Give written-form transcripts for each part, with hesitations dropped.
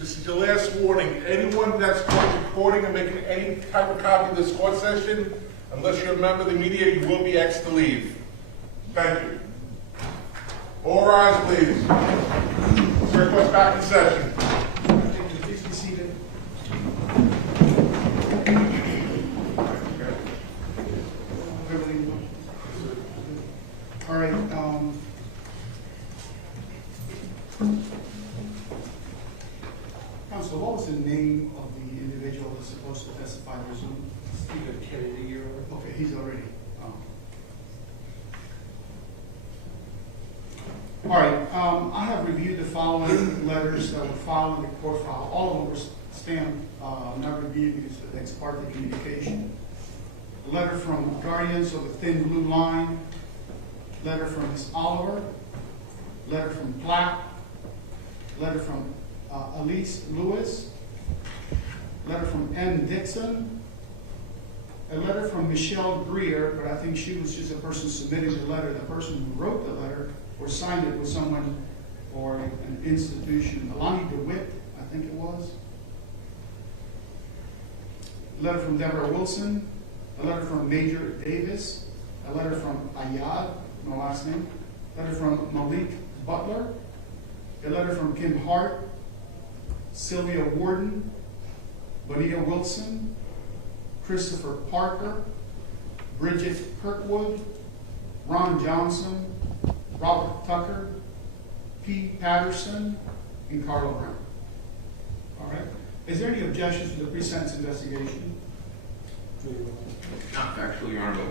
this is your last warning. Anyone that's caught recording or making any type of copy of this court session, unless you're a member of the media, you will be asked to leave. Thank you. All rise, please. Clerk, goes back in session. Please be seated. All right. Counsel, what was the name of the individual that's supposed to testify in Zoom? Stephen Kennedy, Your Honor. Okay, he's already. All right, I have reviewed the following letters that were filed in the court file. All of them were stamped, not reviewed because it's part of the communication. A letter from Guardians of the Thin Blue Line, letter from Ms. Oliver, letter from Platt, letter from Elise Lewis, letter from M. Dixon, a letter from Michelle Greer, but I think she was just a person submitting the letter. The person who wrote the letter or signed it was someone or an institution. Alani DeWitt, I think it was. A letter from Deborah Wilson, a letter from Major Davis, a letter from Ayad, no last name, a letter from Malik Butler, a letter from Kim Hart, Sylvia Warden, Bonita Wilson, Christopher Parker, Bridget Kirkwood, Ron Johnson, Robert Tucker, P. Patterson, and Carla Brown. All right. Is there any objections to the pre-sentence investigation? Not factually, Your Honor, but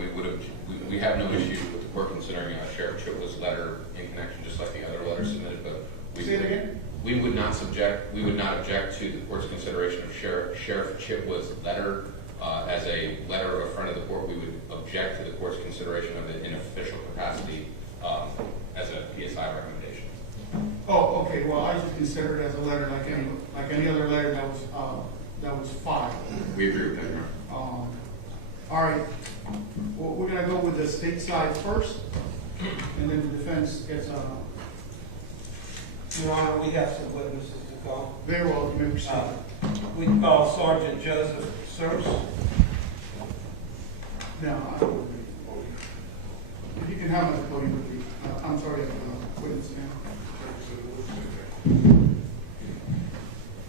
we have no issue with the court considering Sheriff Chitwood's letter in connection, just like the other letters submitted. But Say it again. We would not object to the court's consideration of Sheriff Chitwood's letter as a letter of front of the court. We would object to the court's consideration of it in official capacity as a PSI recommendation. Oh, okay. Well, I just consider it as a letter like any other letter that was filed. We agree with that, Your Honor. All right. Well, we're going to go with the state side first, and then the defense gets. Your Honor, we have some witnesses to call. Very well. You may proceed. We call Sergeant Joseph Searce. Now, if you can have the podium with me. I'm sorry, witness now.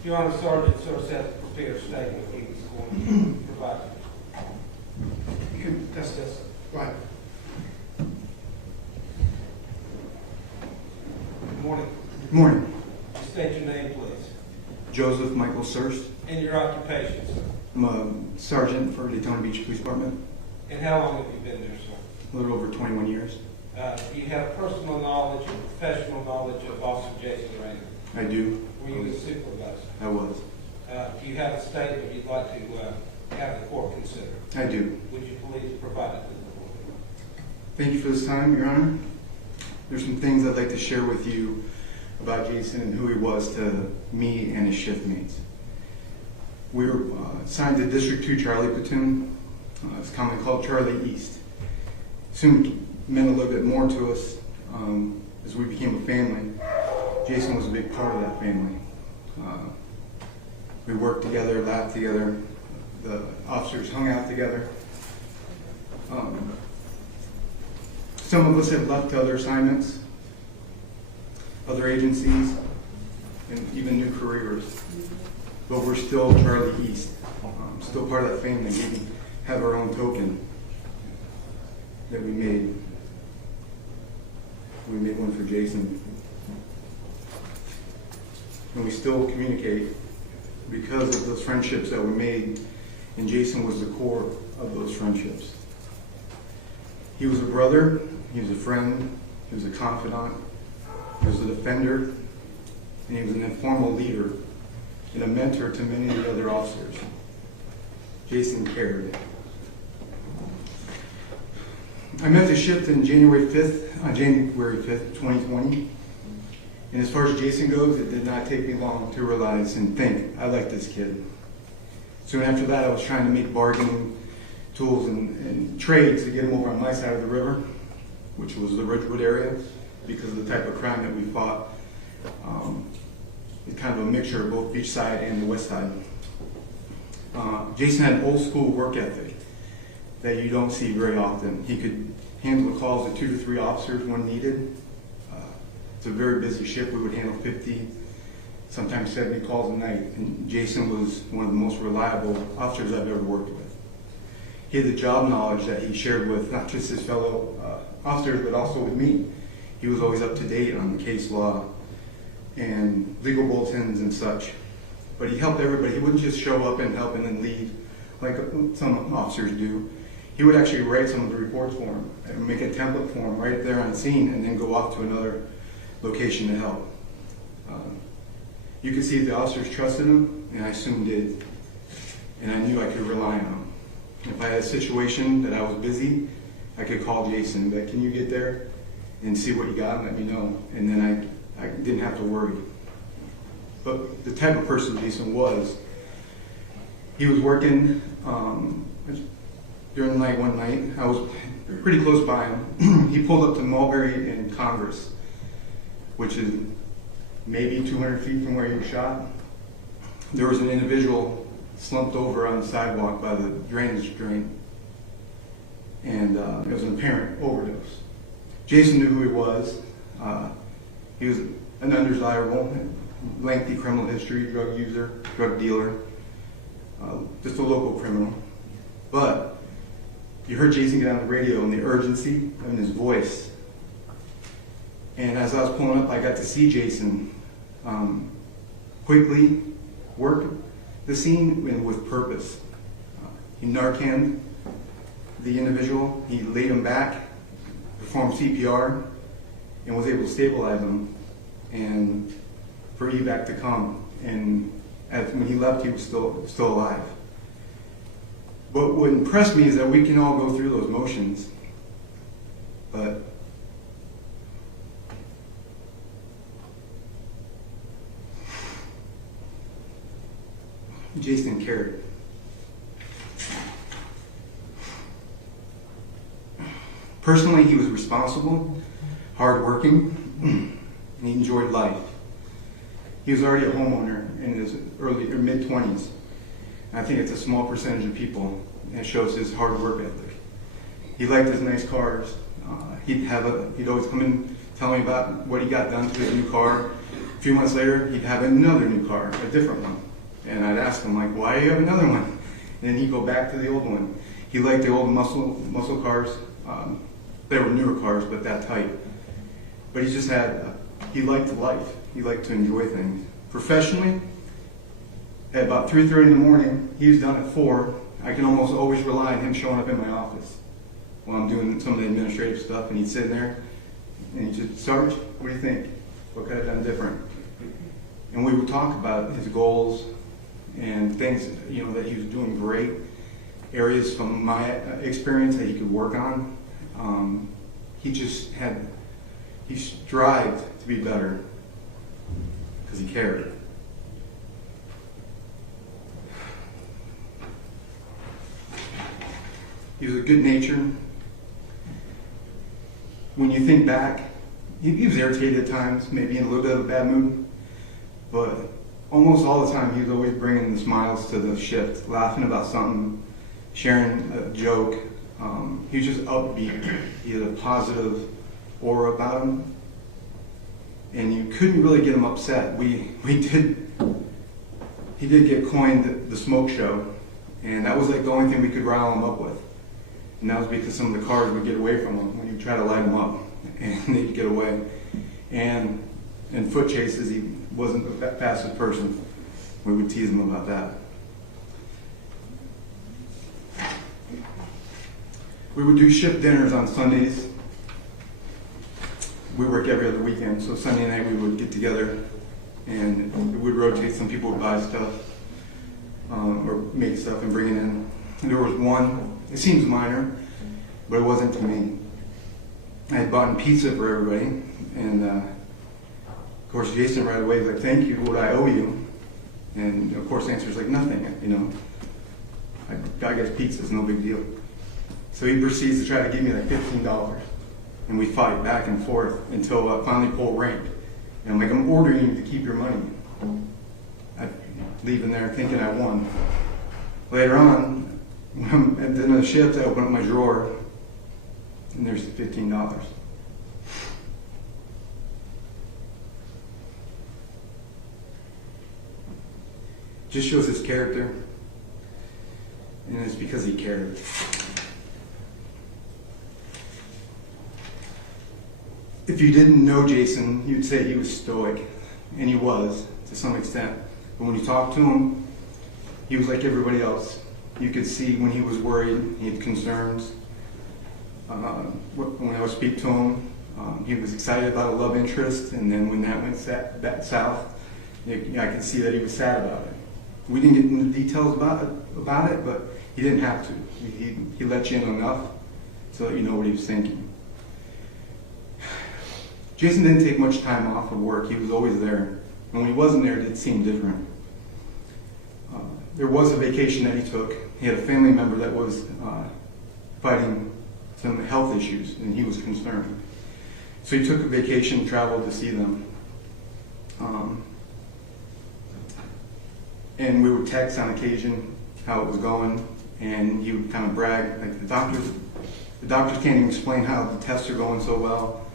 Your Honor, Sergeant Searce has prepared a statement he was going to provide. You can test this. Right. Good morning. Good morning. State your name, please, Joseph Michael Surst. and your occupation, sir. I'm a sergeant for Daytona Beach Police Department. And how long have you been there, sir? A little over 21 years. Do you have personal knowledge and professional knowledge of Officer Jason Raynor? I do. Were you his supervisor? I was. Do you have a statement you'd like to have the court consider? I do. Would you please provide it to the court? Thank you for this time, Your Honor. There's some things I'd like to share with you about Jason and who he was to me and his shift mates. We were assigned to District 2 Charlie Platoon. It's commonly called Charlie East. Soon meant a little bit more to us as we became a family. Jason was a big part of that family. We worked together, laughed together. The officers hung out together. Some of us have left to other assignments, other agencies, and even new careers. But we're still Charlie East, still part of that family. We have our own token that we made. We made one for Jason. And we still communicate because of those friendships that we made, and Jason was the core of those friendships. He was a brother, he was a friend, he was a confidant, he was a defender, and he was an informal leader and a mentor to many of the other officers. Jason cared. I met the shift on January 5th, 2020. And as far as Jason goes, it did not take me long to realize and think, I like this kid. Soon after that, I was trying to make bargaining tools and trades to get him over on my side of the river, which was the Ridgewood area, because of the type of crime that we fought. It's kind of a mixture of both Beach Side and the West Side. Jason had an old school work ethic that you don't see very often. He could handle the calls of 2 to 3 officers when needed. It's a very busy shift. We would handle 50, sometimes 70 calls a night. And Jason was one of the most reliable officers I've ever worked with. He had the job knowledge that he shared with not just his fellow officers, but also with me. He was always up to date on the case law and legal bulletins and such. But he helped everybody. He wouldn't just show up and help and then leave like some officers do. He would actually write some of the reports for him and make a template for him right there on scene and then go off to another location to help. You could see the officers trusted him, and I soon did. And I knew I could rely on him. If I had a situation that I was busy, I could call Jason, but can you get there and see what you got and let me know? And then I didn't have to worry. But the type of person Jason was, he was working during the night one night. I was pretty close by him. He pulled up to Mulberry and Congress, which is maybe 200 feet from where he was shot. There was an individual slumped over on the sidewalk by the drainage drain, and it was an apparent overdose. Jason knew who he was. He was an undesirable, lengthy criminal history, drug user, drug dealer, just a local criminal. But you heard Jason get on the radio and the urgency in his voice. And as I was pulling up, I got to see Jason quickly work the scene and with purpose. He Narcaned the individual, he laid him back, performed CPR, and was able to stabilize him and for evac to come. And when he left, he was still alive. But what impressed me is that we can all go through those motions, but Jason cared. Personally, he was responsible, hardworking, and he enjoyed life. He was already a homeowner in his early or mid-20s. I think it's a small percentage of people, and it shows his hard work ethic. He liked his nice cars. He'd always come in, tell me about what he got done to his new car. A few months later, he'd have another new car, a different one. And I'd ask him, like, why do you have another one? And then he'd go back to the old one. He liked the old muscle cars. They were newer cars, but that type. But he liked life. He liked to enjoy things. Professionally, at about 3:30 in the morning, he was done at 4. I can almost always rely on him showing up in my office while I'm doing some of the administrative stuff, and he'd sit in there, and he'd just, Sarge, what do you think? What could I have done different? And we would talk about his goals and things, that he was doing great, areas from my experience that he could work on. He strived to be better because he cared. He was a good natured. When you think back, he was irritated at times, maybe in a little bit of a bad mood, but almost all the time he was always bringing the smiles to the shift, laughing about something, sharing a joke. He was just upbeat. He had a positive aura about him, and you couldn't really get him upset. He did get coined the smoke show, and that was like the only thing we could rile him up with. And that was because some of the cars would get away from him when you try to light him up, and they'd get away. And in foot chases, he wasn't the fastest person. We would tease him about that. We would do shift dinners on Sundays. We work every other weekend, so Sunday night we would get together and we would rotate. Some people would buy stuff or make stuff and bring it in. And there was one, it seems minor, but it wasn't to me. I had bought pizza for everybody, and of course Jason right away was like, thank you, what do I owe you? And of course the answer is like, nothing, I guess pizza's no big deal. So he proceeds to try to give me like $15, and we fight back and forth until I finally pull rank. And I'm like, I'm ordering you to keep your money. leaving there thinking I won. Later on, when I'm at the end of the shift, I open up my drawer, and there's $15. Just shows his character, and it's because he cared. If you didn't know Jason, you'd say he was stoic, and he was, to some extent. But when you talked to him, he was like everybody else. You could see when he was worried, he had concerns. When I would speak to him, he was excited about a love interest, and then when that went back south, I could see that he was sad about it. We didn't get into details about it, but he didn't have to. He let you in enough so that you know what he was thinking. Jason didn't take much time off of work. He was always there. And when he wasn't there, it did seem different. There was a vacation that he took. He had a family member that was fighting some health issues, and he was concerned. So he took a vacation, traveled to see them. And we would text on occasion how it was going, and he would kind of brag, like the doctors can't even explain how the tests are going so well.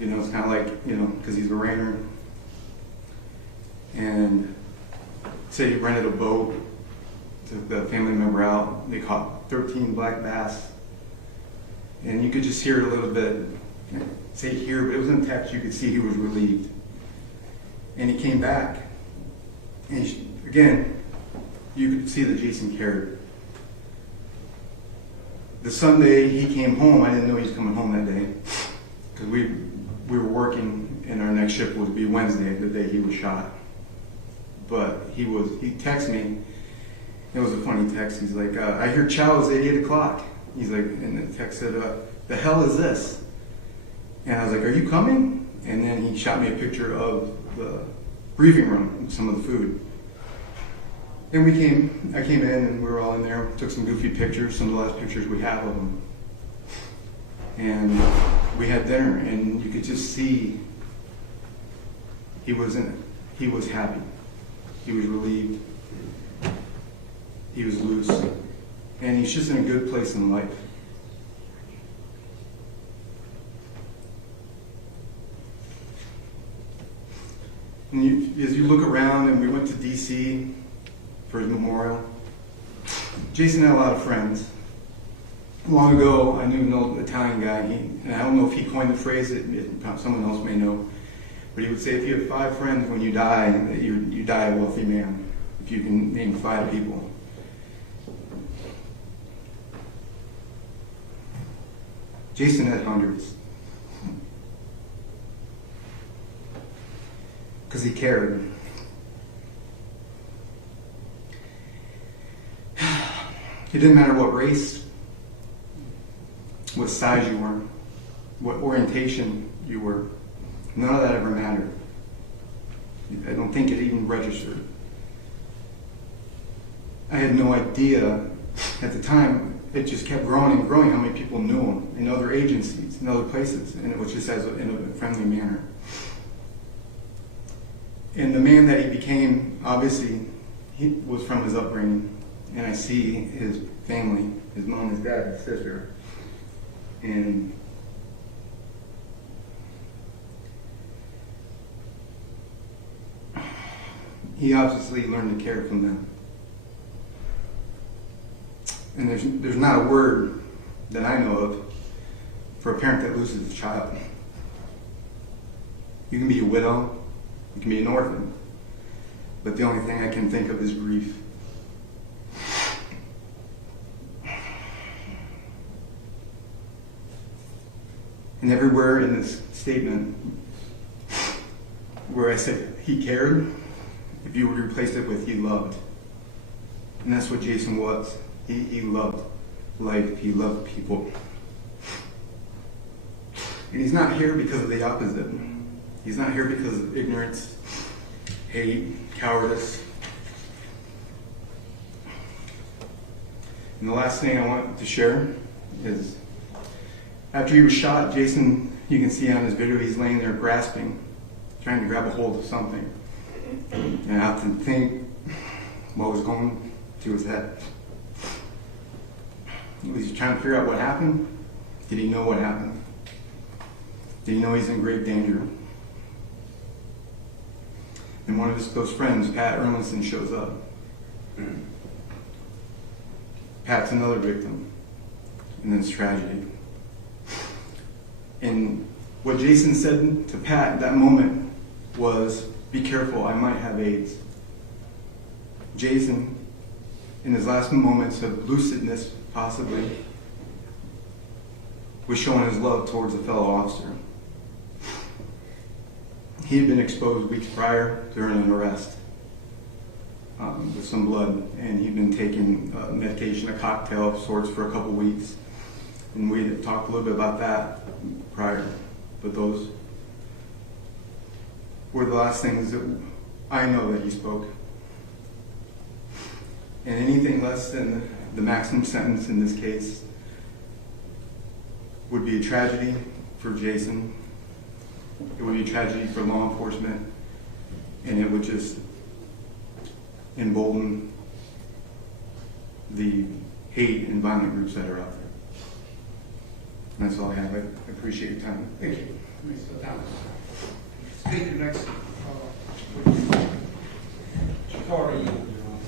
You know, it's kind of like, you know, because he's a Rainer. And say he rented a boat, took the family member out, they caught 13 black bass. And you could just hear it a little bit, say here, but it was in text, you could see he was relieved. And he came back, and again, you could see that Jason cared. The Sunday he came home, I didn't know he was coming home that day, because we were working, and our next shift would be Wednesday, the day he was shot. But he texted me. It was a funny text. He's like, I hear chow is at 8 o'clock. He's like, and the text said, the hell is this? And I was like, are you coming? And then he shot me a picture of the briefing room, some of the food. And I came in, and we were all in there, took some goofy pictures, some of the last pictures we have of him. And we had dinner, and you could just see he was in it. He was happy. He was relieved. He was loose. And he's just in a good place in life. And as you look around, and we went to D.C. for his memorial, Jason had a lot of friends. Long ago, I knew an old Italian guy, and I don't know if he coined the phrase, someone else may know, but he would say if you have 5 friends when you die, that you die a wealthy man, if you can name 5 people. Jason had hundreds. Because he cared. It didn't matter what race, what size you were, what orientation you were. None of that ever mattered. I don't think it even registered. I had no idea at the time. It just kept growing and growing how many people knew him in other agencies, in other places, and it was just in a friendly manner. And the man that he became, obviously, he was from his upbringing, and I see his family, his mom, his dad, his sister, and he obviously learned to care from them. And there's not a word that I know of for a parent that loses a child. You can be a widow, you can be an orphan, but the only thing I can think of is grief. And everywhere in this statement where I said he cared, if you were to replace it with he loved. And that's what Jason was. He loved life. He loved people. And he's not here because of the opposite. He's not here because of ignorance, hate, cowardice. And the last thing I want to share is after he was shot, Jason, you can see on his video, he's laying there grasping, trying to grab a hold of something. And I often think, what was going through his head. Was he trying to figure out what happened? Did he know what happened? Did he know he's in grave danger? And one of his close friends, Pat Erlinson, shows up. Pat's another victim in this tragedy. And what Jason said to Pat at that moment was, "Be careful, I might have AIDS." Jason, in his last moments of lucidness, possibly, was showing his love towards a fellow officer. He had been exposed weeks prior during an arrest with some blood, and he'd been taking medication, a cocktail of sorts, for a couple weeks. And we had talked a little bit about that prior, but those were the last things that I know that he spoke. And anything less than the maximum sentence in this case would be a tragedy for Jason. It would be a tragedy for law enforcement, and it would just embolden the hate and violent groups that are out there. And that's all I have. I appreciate your time. Thank you. Mr. Thomas. Speaker next. Carter, you, Your Honor.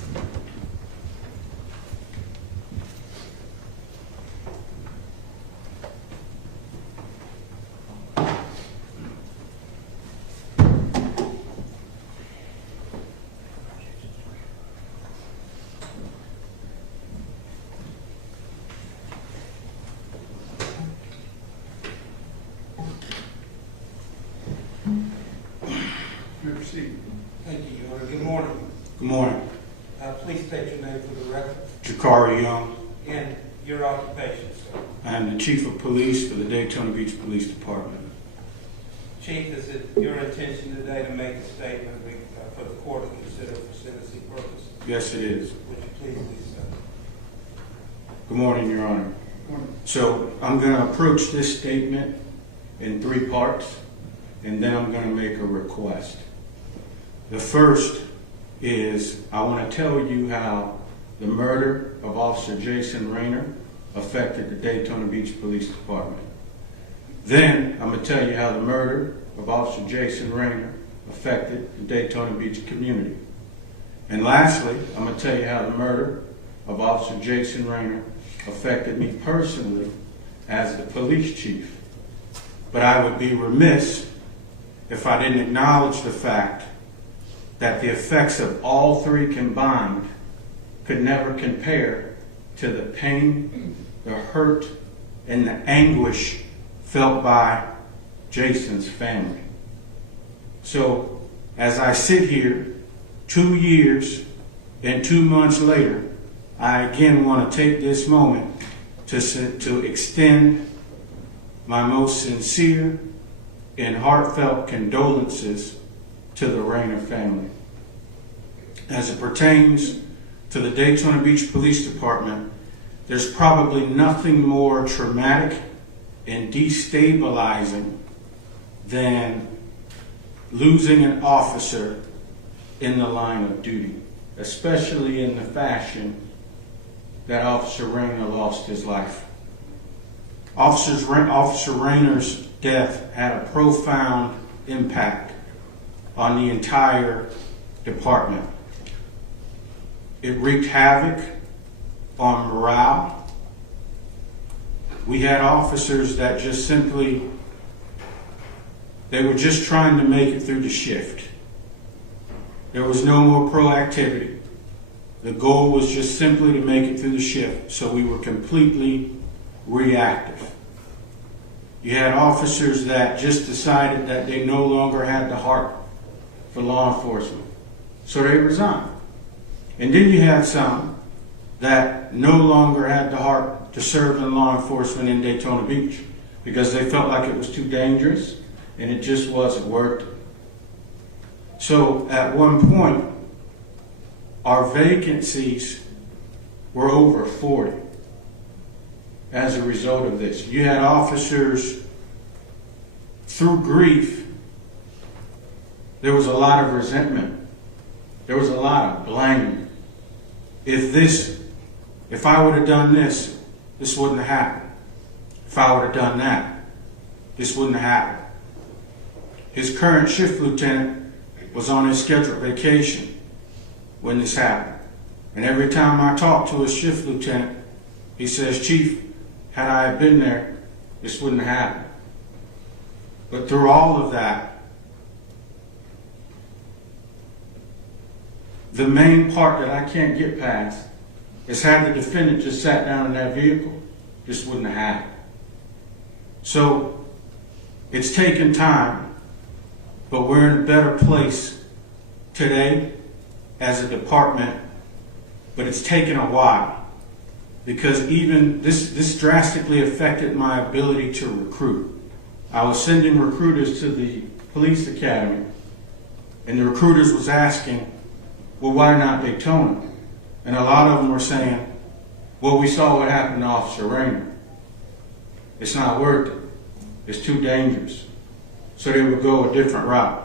You may proceed. Thank you, Your Honor. Good morning. Good morning. Please state your name for the record Jakari Young. and your occupation, sir. I am the Chief of Police for the Daytona Beach Police Department. Chief, is it your intention today to make a statement for the court to consider for sentencing purposes? Yes, it is. Would you please do so? Good morning, Your Honor. Morning. So I'm going to approach this statement in 3 parts, and then I'm going to make a request. The first is I want to tell you how the murder of Officer Jason Rayner affected the Daytona Beach Police Department. Then I'm going to tell you how the murder of Officer Jason Rayner affected the Daytona Beach community. And lastly, I'm going to tell you how the murder of Officer Jason Rayner affected me personally as the police chief. But I would be remiss if I didn't acknowledge the fact that the effects of all 3 combined could never compare to the pain, the hurt, and the anguish felt by Jason's family. So, as I sit here 2 years and 2 months later, I again want to take this moment to extend my most sincere and heartfelt condolences to the Rayner family. As it pertains to the Daytona Beach Police Department, there's probably nothing more traumatic and destabilizing than losing an officer in the line of duty, especially in the fashion that Officer Rayner lost his life. Officer Rayner's death had a profound impact on the entire department. It wreaked havoc on morale. We had officers that just simply, they were just trying to make it through the shift. There was no more proactivity. The goal was just simply to make it through the shift, so we were completely reactive. You had officers that just decided that they no longer had the heart for law enforcement, so they resigned. And then you had some that no longer had the heart to serve in law enforcement in Daytona Beach because they felt like it was too dangerous and it just wasn't worth it. So at one point, our vacancies were over 40 as a result of this. You had officers, through grief, there was a lot of resentment. There was a lot of blame. if I would have done this, this wouldn't have happened. If I would have done that, this wouldn't have happened. His current shift lieutenant was on his scheduled vacation when this happened. And every time I talk to his shift lieutenant, he says, Chief, had I been there, this wouldn't have happened. But through all of that, the main part that I can't get past is had the defendant just sat down in that vehicle, this wouldn't have happened. So it's taken time, but we're in a better place today as a department, but it's taken a while because even this drastically affected my ability to recruit. I was sending recruiters to the police academy, and the recruiters was asking, well, why not Daytona? And a lot of them were saying, well, we saw what happened to Officer Rayner. It's not worth it. It's too dangerous. So they would go a different route.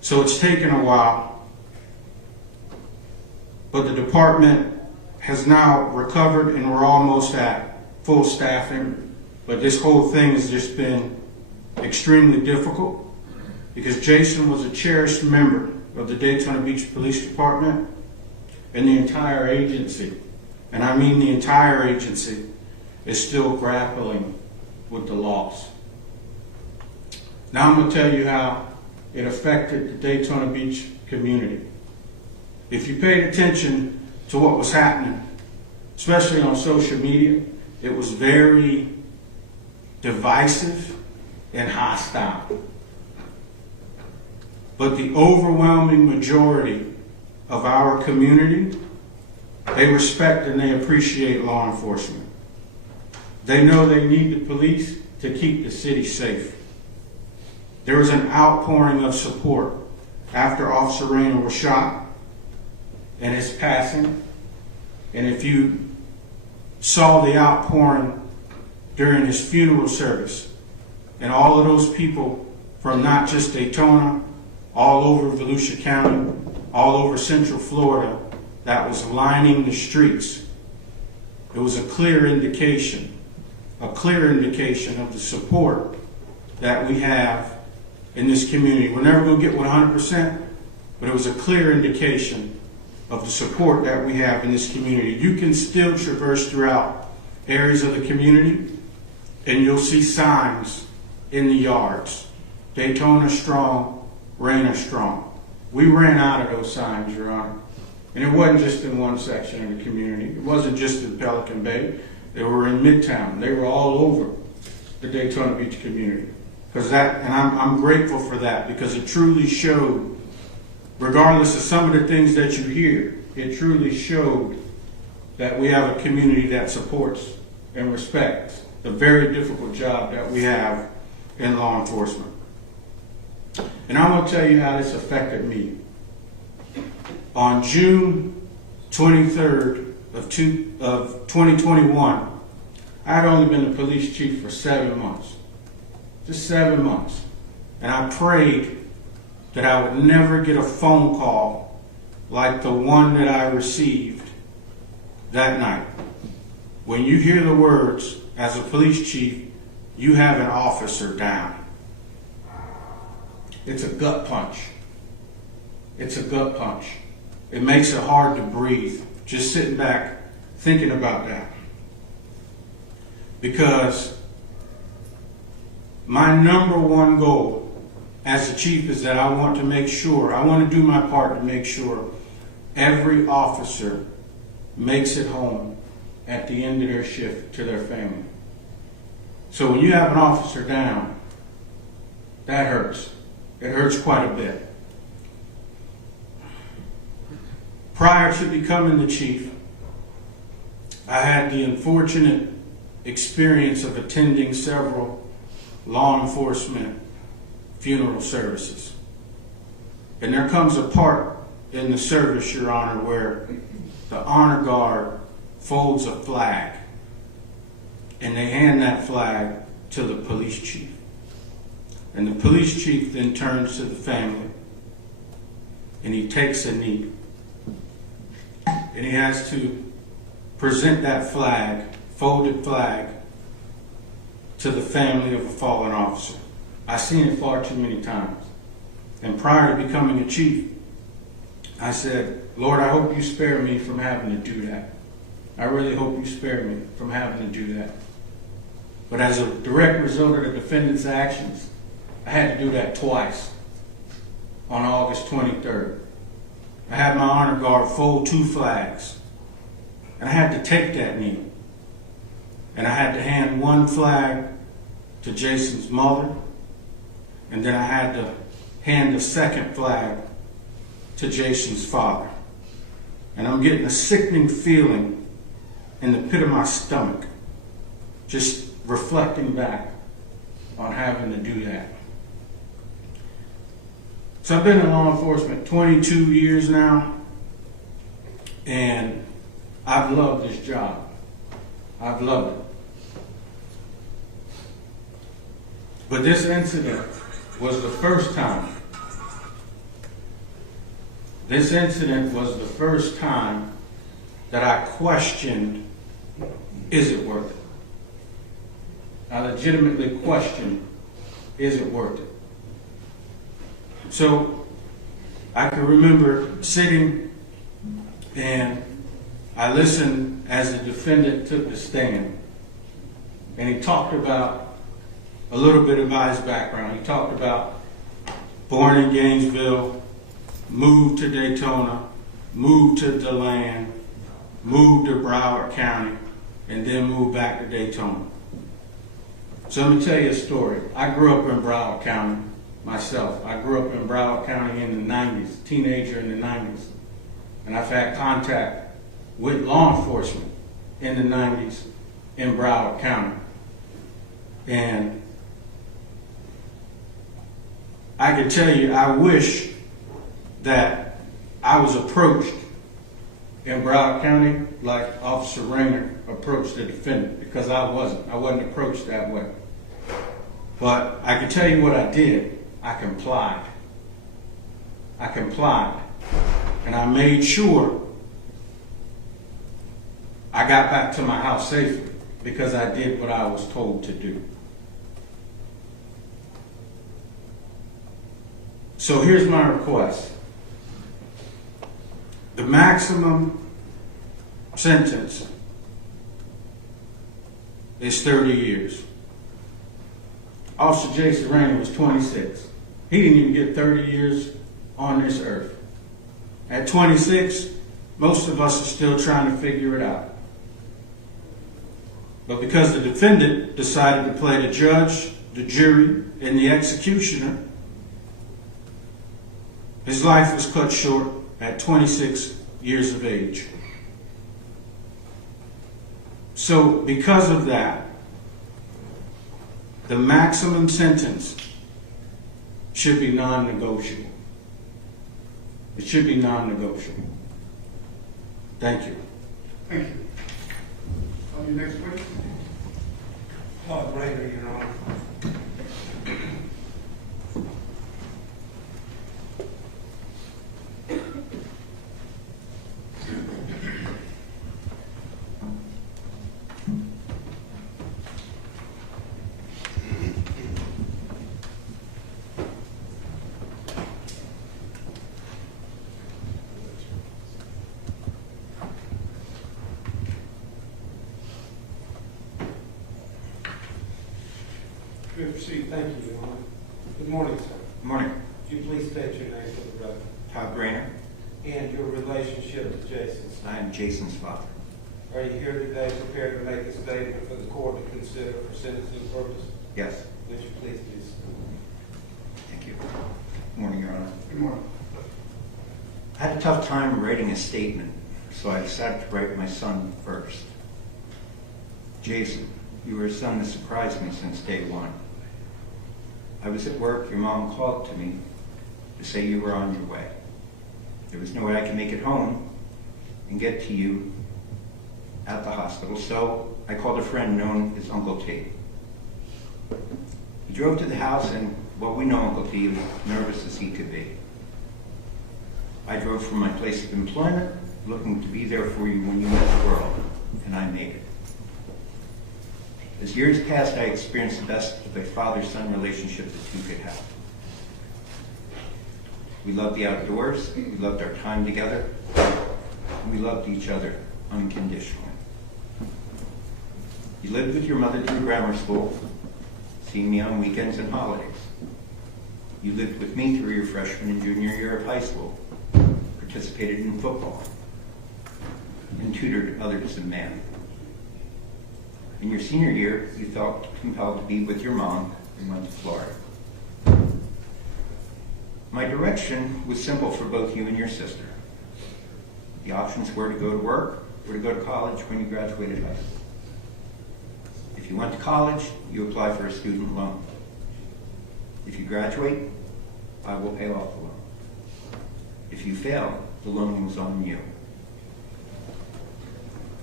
So it's taken a while, but the department has now recovered and we're almost at full staffing. But this whole thing has just been extremely difficult because Jason was a cherished member of the Daytona Beach Police Department and the entire agency, and I mean the entire agency, is still grappling with the loss. Now I'm going to tell you how it affected the Daytona Beach community. If you paid attention to what was happening, especially on social media, it was very divisive and hostile. But the overwhelming majority of our community, they respect and they appreciate law enforcement. They know they need the police to keep the city safe. There was an outpouring of support after Officer Rayner was shot and his passing. And if you saw the outpouring during his funeral service, and all of those people from not just Daytona, all over Volusia County, all over Central Florida, that was lining the streets, it was a clear indication of the support that we have in this community. We're never going to get 100%, but it was a clear indication of the support that we have in this community. You can still traverse throughout areas of the community and you'll see signs in the yards. Daytona strong, Rayner strong. We ran out of those signs, Your Honor. And it wasn't just in one section of the community. It wasn't just in Pelican Bay. They were in Midtown. They were all over the Daytona Beach community. And I'm grateful for that because it truly showed, regardless of some of the things that you hear, it truly showed that we have a community that supports and respects the very difficult job that we have in law enforcement. And I'm going to tell you how this affected me. On June 23rd of 2021, I had only been the police chief for 7 months. Just 7 months. And I prayed that I would never get a phone call like the one that I received that night. When you hear the words, as a police chief, you have an officer down. It's a gut punch. It's a gut punch. It makes it hard to breathe, just sitting back thinking about that. Because my number one goal as a chief is that I want to do my part to make sure every officer makes it home at the end of their shift to their family. So when you have an officer down, that hurts. It hurts quite a bit. Prior to becoming the chief, I had the unfortunate experience of attending several law enforcement funeral services. And there comes a part in the service, Your Honor, where the honor guard folds a flag and they hand that flag to the police chief. And the police chief then turns to the family and he takes a knee. and he has to present that flag, folded flag, to the family of a fallen officer. I've seen it far too many times. And prior to becoming a chief, I said, Lord, I hope you spare me from having to do that. I really hope you spare me from having to do that. But as a direct result of the defendant's actions, I had to do that twice on August 23rd. I had my honor guard fold 2 flags, and I had to take that knee. And I had to hand 1 flag to Jason's mother, and then I had to hand the 2nd flag to Jason's father. And I'm getting a sickening feeling in the pit of my stomach, just reflecting back on having to do that. So I've been in law enforcement 22 years now, and I've loved this job. I've loved it. But this incident was the first time. This incident was the first time that I questioned, is it worth it? I legitimately questioned, is it worth it? So I can remember sitting and I listened as the defendant took the stand. And he talked about a little bit about his background. He talked about born in Gainesville, moved to Daytona, moved to DeLand, moved to Broward County, and then moved back to Daytona. So let me tell you a story. I grew up in Broward County myself. I grew up in Broward County in the 90s, teenager in the 90s. And I've had contact with law enforcement in the 90s in Broward County. And I can tell you, I wish that I was approached in Broward County like Officer Rayner approached the defendant, because I wasn't. I wasn't approached that way. But I can tell you what I did. I complied. I complied. And I made sure I got back to my house safely because I did what I was told to do. So here's my request. The maximum sentence is 30 years. Officer Jason Rayner was 26. He didn't even get 30 years on this earth. At 26, most of us are still trying to figure it out. But because the defendant decided to play the judge, the jury, and the executioner, his life was cut short at 26 years of age. So because of that, the maximum sentence should be non-negotiable. It should be non-negotiable. Thank you. Thank you. Your next question? Todd Rayner, Your Honor. Good proceed. Thank you, Your Honor. Good morning, sir. Good morning. Would you please state your name for the record Todd Grainer. and your relationship to Jason? I am Jason's father. Are you here today prepared to make a statement for the court to consider for sentencing purposes? Yes. Would you please do so? Thank you. Good morning, Your Honor. Good morning. I had a tough time writing a statement, so I decided to write my son first. Jason, you were a son that surprised me since day one. I was at work, your mom called to me to say you were on your way. There was no way I could make it home and get to you at the hospital, so I called a friend known as Uncle T. He drove to the house, and what we know Uncle T was nervous as he could be. I drove from my place of employment looking to be there for you when you met the world, and I made it. As years passed, I experienced the best of a father-son relationship that two could have. We loved the outdoors, we loved our time together, and we loved each other unconditionally. You lived with your mother through grammar school, seeing me on weekends and holidays. You lived with me through your freshman and junior year of high school, participated in football, and tutored others in math. In your senior year, you felt compelled to be with your mom and went to Florida. My direction was simple for both you and your sister. The options were to go to work or to go to college when you graduated high school. If you went to college, you apply for a student loan. If you graduate, I will pay off the loan. If you fail, the loan was on you.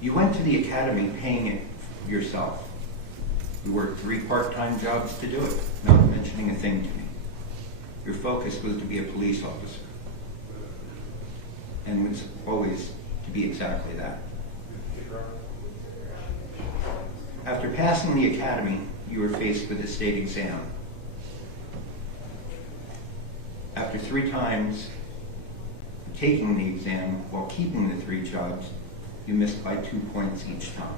You went to the academy paying it yourself. You worked 3 part-time jobs to do it, not mentioning a thing to me. Your focus was to be a police officer, and was always to be exactly that. After passing the academy, you were faced with a state exam. After 3 times taking the exam while keeping the 3 jobs, you missed by 2 points each time.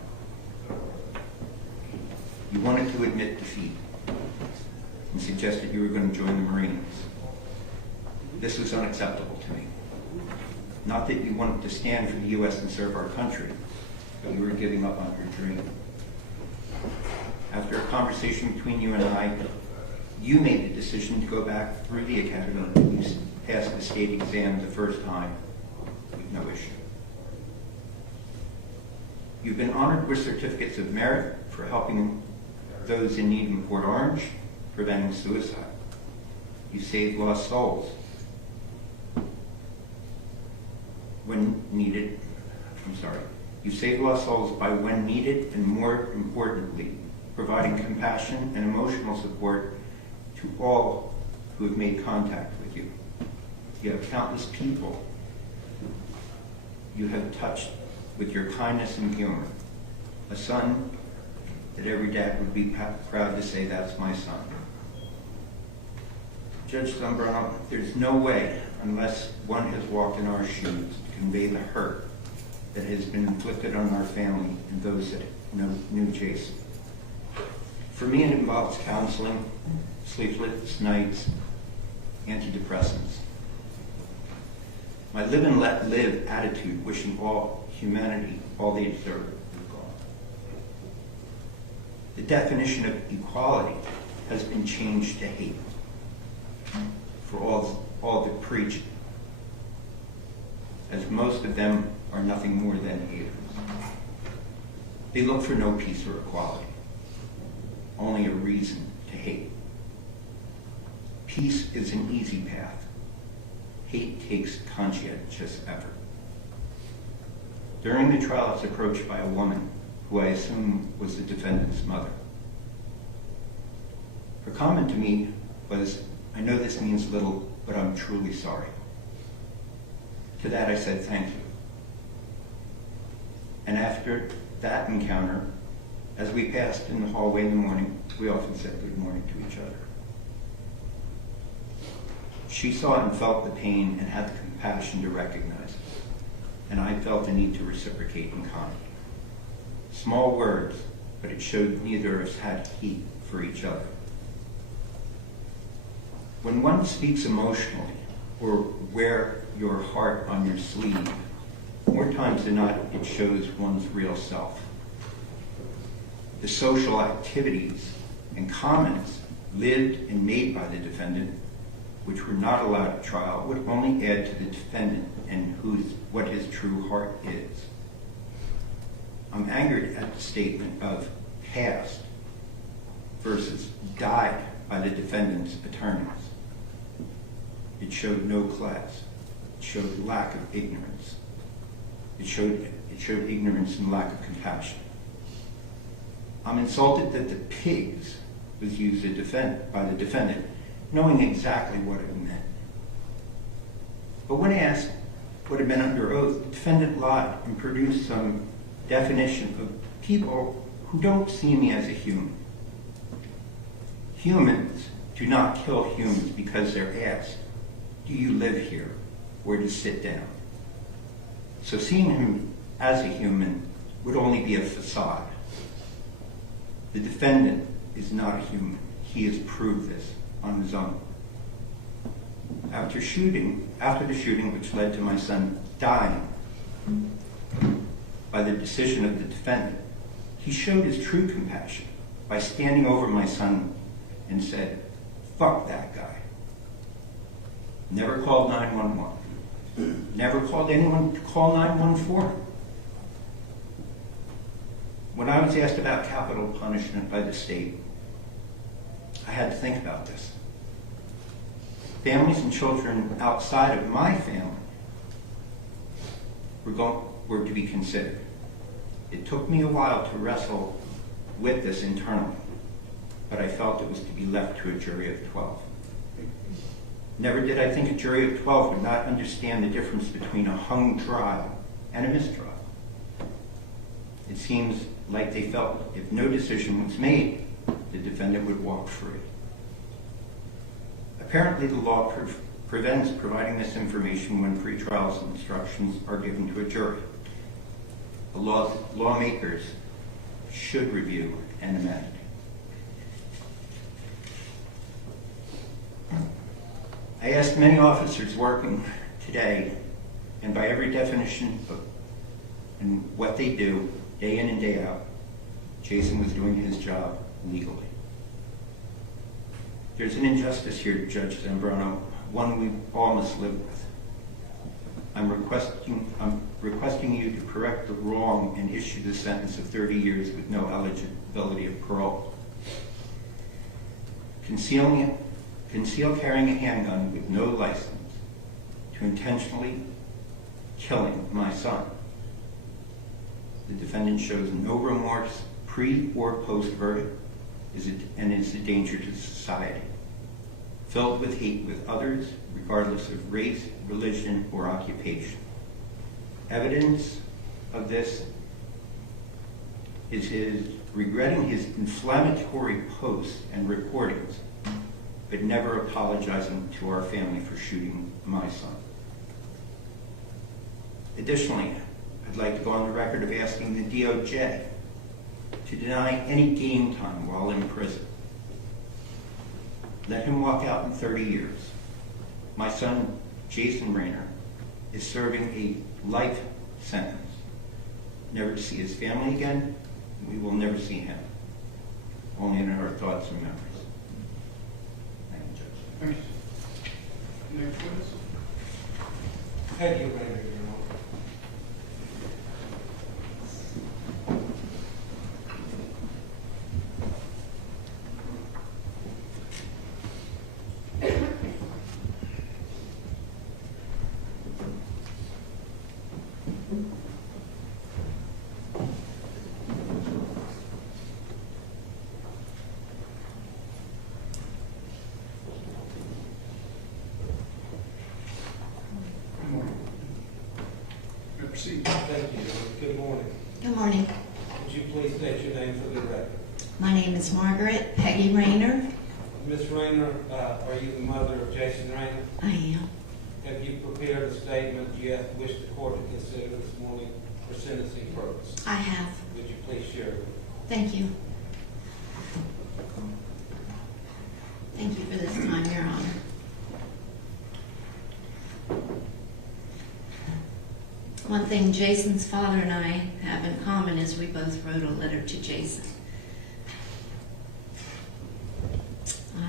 You wanted to admit defeat and suggested you were going to join the Marines. This was unacceptable to me. Not that you wanted to stand for the U.S. and serve our country, but you were giving up on your dream. After a conversation between you and I, you made the decision to go back through the academy and you passed the state exam the first time with no issue. You've been honored with certificates of merit for helping those in need in Port Orange, preventing suicide. You saved lost souls when needed. You saved lost souls by when needed, and more importantly, providing compassion and emotional support to all who have made contact with you. You have countless people you have touched with your kindness and humor. A son that every dad would be proud to say, that's my son. Judge Zambrano, there's no way, unless one has walked in our shoes, to convey the hurt that has been inflicted on our family and those that knew Jason. For me, it involves counseling, sleepless nights, antidepressants. My live and let live attitude, wishing all humanity all they deserve, is gone. The definition of equality has been changed to hate for all that preach, as most of them are nothing more than haters. They look for no peace or equality, only a reason to hate. Peace is an easy path. Hate takes conscientious effort. During the trial, I was approached by a woman who I assume was the defendant's mother. Her comment to me was, "I know this means little, but I'm truly sorry." To that I said, "Thank you." And after that encounter, as we passed in the hallway in the morning, we often said good morning to each other. She saw and felt the pain and had the compassion to recognize it, and I felt the need to reciprocate in kind. Small words, but it showed neither of us had heat for each other. When one speaks emotionally, or wear your heart on your sleeve, more times than not, it shows one's real self. The social activities and comments lived and made by the defendant, which were not allowed at trial, would only add to the defendant and what his true heart is. I'm angered at the statement of passed versus died by the defendant's attorneys. It showed no class. It showed lack of ignorance. It showed ignorance and lack of compassion. I'm insulted that the pigs was used by the defendant, knowing exactly what it meant. But when asked would have been under oath, the defendant lied and produced some definition of people who don't see me as a human. Humans do not kill humans because they're asked, do you live here, or to sit down? So seeing him as a human would only be a facade. The defendant is not a human. He has proved this on his own. After the shooting, which led to my son dying by the decision of the defendant, he showed his true compassion by standing over my son and said, "Fuck that guy." Never called 911. Never called anyone to call 911 for him. When I was asked about capital punishment by the state, I had to think about this. Families and children outside of my family were to be considered. It took me a while to wrestle with this internally, but I felt it was to be left to a jury of 12. Never did I think a jury of 12 would not understand the difference between a hung trial and a mistrial. It seems like they felt if no decision was made, the defendant would walk free. Apparently, the law prevents providing this information when pretrials and instructions are given to a jury. The lawmakers should review and amend. I asked many officers working today, and by every definition of and what they do, day in and day out, Jason was doing his job legally. There's an injustice here, Judge Zambrano, one we all must live with. I'm requesting you to correct the wrong and issue the sentence of 30 years with no eligibility of parole. Conceal carrying a handgun with no license to intentionally killing my son. The defendant shows no remorse pre or post verdict and is a danger to society. Filled with hate with others, regardless of race, religion, or occupation. Evidence of this is his regretting his inflammatory posts and recordings, but never apologizing to our family for shooting my son. Additionally, I'd like to go on the record of asking the DOJ to deny any game time while in prison. Let him walk out in 30 years. My son, Jason Rayner, is serving a life sentence, never to see his family again. We will never see him, only in our thoughts and memories. Thank you, Judge. Thank you. Next witness. Peggy Rayner, Your Honor. Good morning. You may proceed. Thank you, Your Honor. Good morning. Good morning. Would you please state your name for the record? My name is Margaret Peggy Rayner. Ms. Rayner, are you the mother of Jason Rayner? I am. Have you prepared a statement you wish the court to consider this morning for sentencing purposes? I have. Would you please share it? Thank you. Thank you for this time, Your Honor. One thing Jason's father and I have in common is we both wrote a letter to Jason.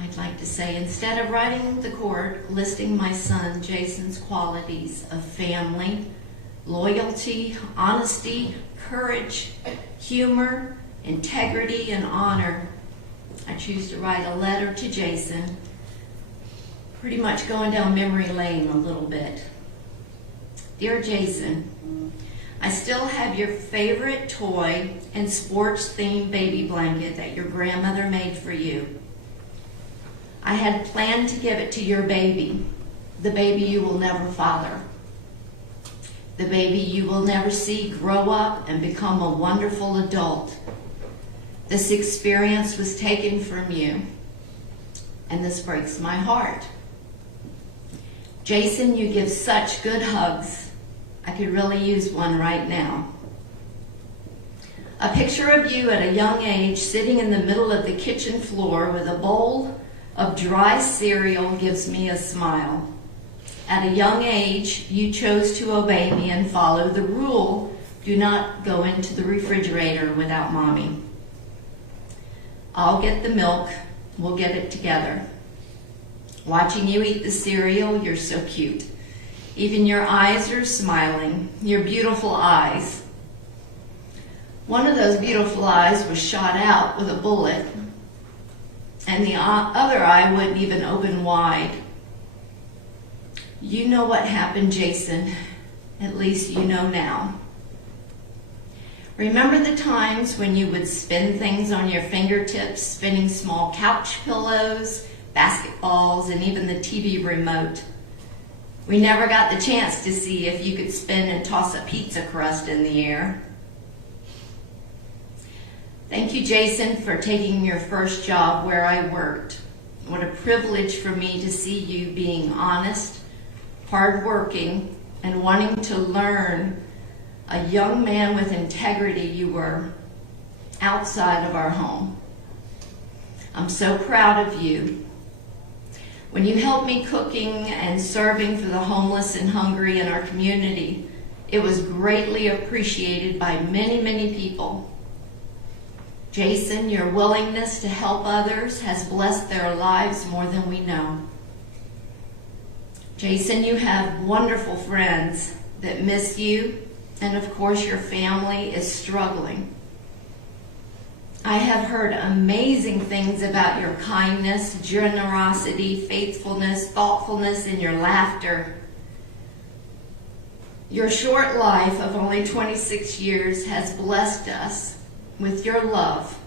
I'd like to say, instead of writing the court listing my son Jason's qualities of family, loyalty, honesty, courage, humor, integrity, and honor, I choose to write a letter to Jason, pretty much going down memory lane a little bit. Dear Jason, I still have your favorite toy and sports-themed baby blanket that your grandmother made for you. I had planned to give it to your baby, the baby you will never father. the baby you will never see grow up and become a wonderful adult. This experience was taken from you, and this breaks my heart. Jason, you give such good hugs. I could really use one right now. A picture of you at a young age sitting in the middle of the kitchen floor with a bowl of dry cereal gives me a smile. At a young age, you chose to obey me and follow the rule, do not go into the refrigerator without mommy. I'll get the milk, we'll get it together. Watching you eat the cereal, you're so cute. Even your eyes are smiling, your beautiful eyes. One of those beautiful eyes was shot out with a bullet, and the other eye wouldn't even open wide. You know what happened, Jason. At least you know now. Remember the times when you would spin things on your fingertips, spinning small couch pillows, basketballs, and even the TV remote? We never got the chance to see if you could spin and toss a pizza crust in the air. Thank you, Jason, for taking your first job where I worked. What a privilege for me to see you being honest, hardworking, and wanting to learn. A young man with integrity you were outside of our home. I'm so proud of you. When you helped me cooking and serving for the homeless and hungry in our community, it was greatly appreciated by many, many people. Jason, your willingness to help others has blessed their lives more than we know. Jason, you have wonderful friends that miss you, and of course your family is struggling. I have heard amazing things about your kindness, generosity, faithfulness, thoughtfulness, and your laughter. Your short life of only 26 years has blessed us with your love.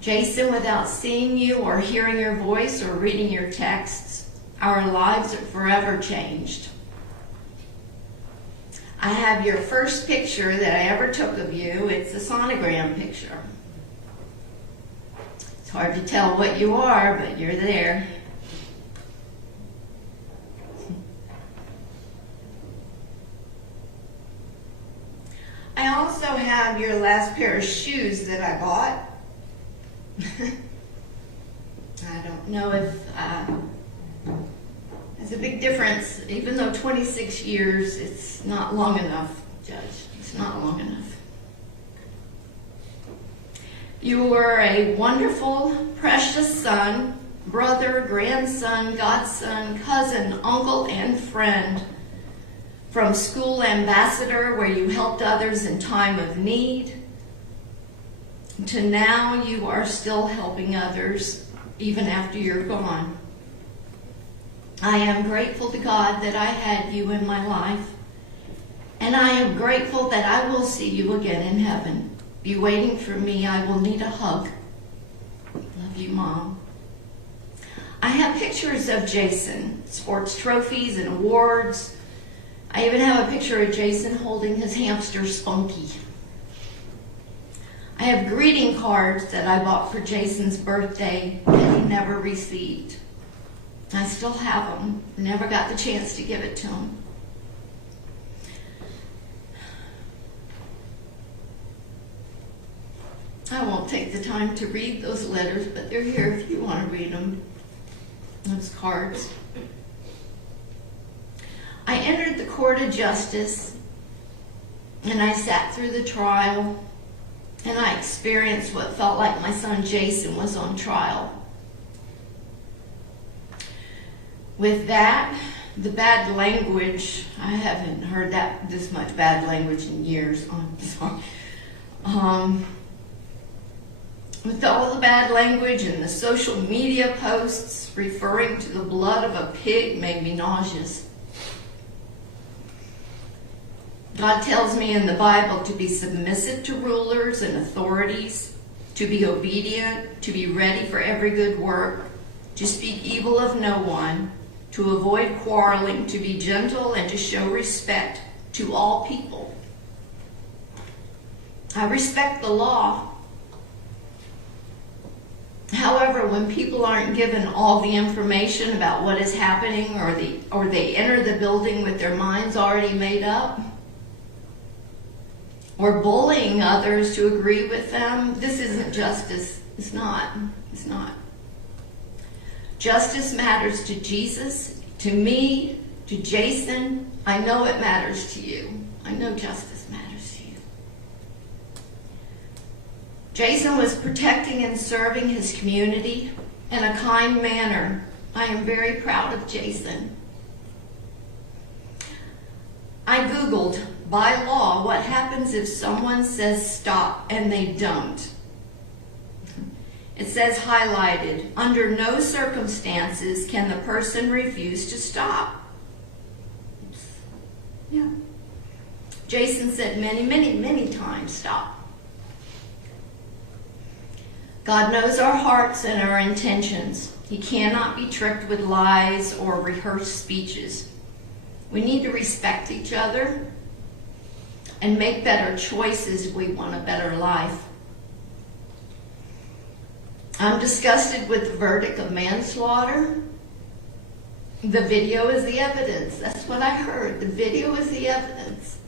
Jason, without seeing you or hearing your voice or reading your texts, our lives are forever changed. I have your first picture that I ever took of you. It's a sonogram picture. It's hard to tell what you are, but you're there. I also have your last pair of shoes that I bought. I don't know if there's a big difference. Even though 26 years, it's not long enough, Judge. It's not long enough. You were a wonderful, precious son, brother, grandson, godson, cousin, uncle, and friend. From school ambassador, where you helped others in time of need, to now you are still helping others even after you're gone. I am grateful to God that I had you in my life, and I am grateful that I will see you again in heaven. Be waiting for me. I will need a hug. Love you, Mom. I have pictures of Jason, sports trophies and awards. I even have a picture of Jason holding his hamster, Spunky. I have greeting cards that I bought for Jason's birthday that he never received. I still have them. Never got the chance to give it to him. I won't take the time to read those letters, but they're here if you want to read them. Those cards. I entered the court of justice, and I sat through the trial, and I experienced what felt like my son Jason was on trial. With that, the bad language, I haven't heard this much bad language in years. I'm sorry. With all the bad language and the social media posts referring to the blood of a pig made me nauseous. God tells me in the Bible to be submissive to rulers and authorities, to be obedient, to be ready for every good work, to speak evil of no one, to avoid quarreling, to be gentle, and to show respect to all people. I respect the law. However, when people aren't given all the information about what is happening, or they enter the building with their minds already made up, or bullying others to agree with them, this isn't justice. It's not. It's not. Justice matters to Jesus, to me, to Jason. I know it matters to you. I know justice matters to you. Jason was protecting and serving his community in a kind manner. I am very proud of Jason. I Googled, by law, what happens if someone says stop and they don't. It says highlighted, under no circumstances can the person refuse to stop. Oops. Yeah. Jason said many times, stop. God knows our hearts and our intentions. He cannot be tricked with lies or rehearsed speeches. We need to respect each other and make better choices if we want a better life. I'm disgusted with the verdict of manslaughter. The video is the evidence. That's what I heard. The video is the evidence.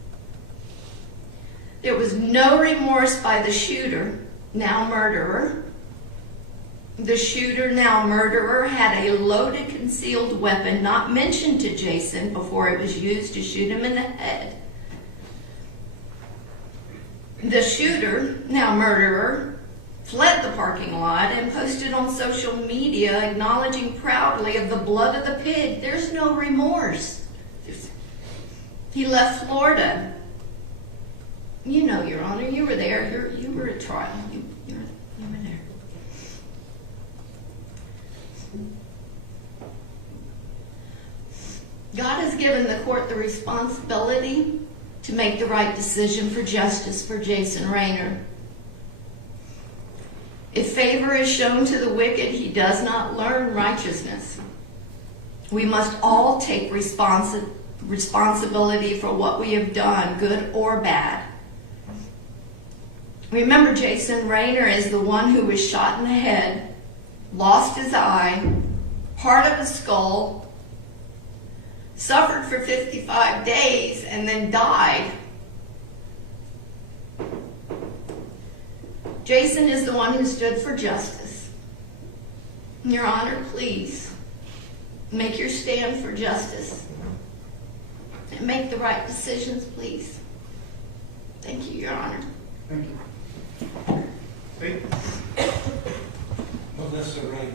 There was no remorse by the shooter, now murderer. The shooter, now murderer, had a loaded concealed weapon not mentioned to Jason before it was used to shoot him in the head. The shooter, now murderer, fled the parking lot and posted on social media acknowledging proudly of the blood of the pig. There's no remorse. He left Florida. You know, Your Honor, you were there. You were at trial. You were there. God has given the court the responsibility to make the right decision for justice for Jason Raynor. If favor is shown to the wicked, he does not learn righteousness. We must all take responsibility for what we have done, good or bad. Remember, Jason Raynor is the one who was shot in the head, lost his eye, part of the skull, suffered for 55 days, and then died. Jason is the one who stood for justice. Your Honor, please make your stand for justice and make the right decisions, please. Thank you, Your Honor. Thank you. State. Melissa Raynor.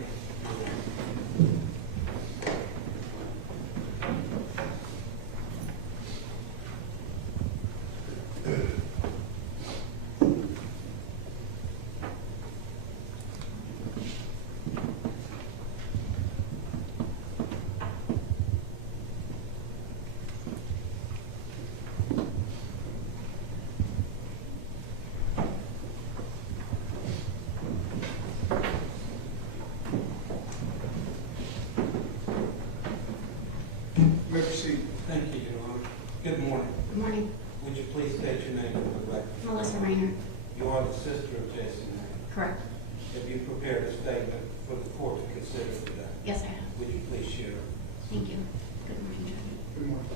May I proceed? Thank you, Your Honor. Good morning. Good morning. Would you please state your name for the record? Melissa Raynor. You are the sister of Jason Raynor. Correct. Have you prepared a statement for the court to consider today? Yes, I have. Would you please share? Thank you. Good morning, Judge. Good morning.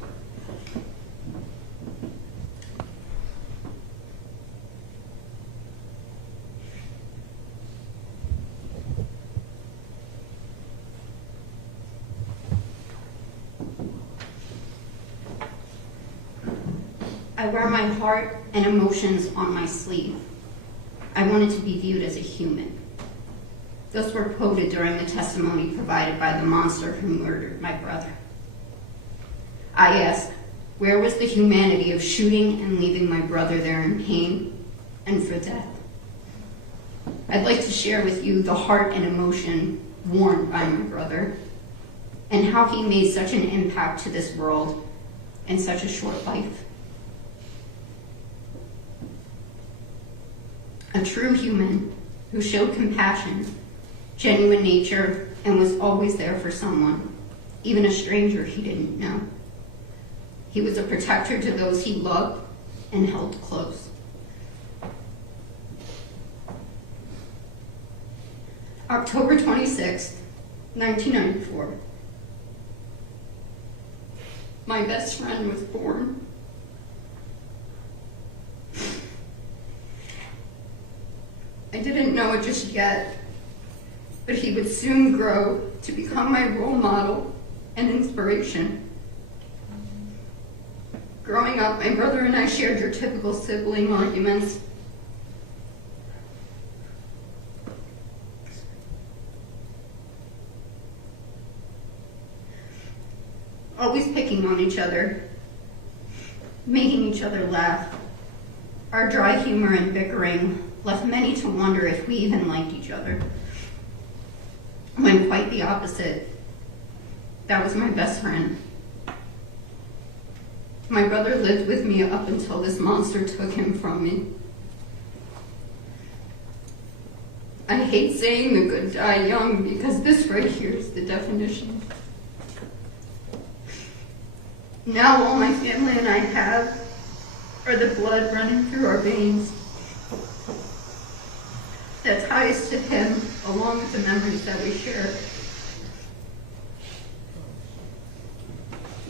I wear my heart and emotions on my sleeve. I wanted to be viewed as a human. Those were quoted during the testimony provided by the monster who murdered my brother. I ask, where was the humanity of shooting and leaving my brother there in pain and for death? I'd like to share with you the heart and emotion worn by my brother and how he made such an impact to this world in such a short life. A true human who showed compassion, genuine nature, and was always there for someone, even a stranger he didn't know. He was a protector to those he loved and held close. October 26, 1994. My best friend was born. I didn't know it just yet, but he would soon grow to become my role model and inspiration. Growing up, my brother and I shared your typical sibling arguments. Always picking on each other, making each other laugh. Our dry humor and bickering left many to wonder if we even liked each other. When quite the opposite, that was my best friend. My brother lived with me up until this monster took him from me. I hate saying the good die young because this right here is the definition. Now all my family and I have are the blood running through our veins that ties to him, along with the memories that we share.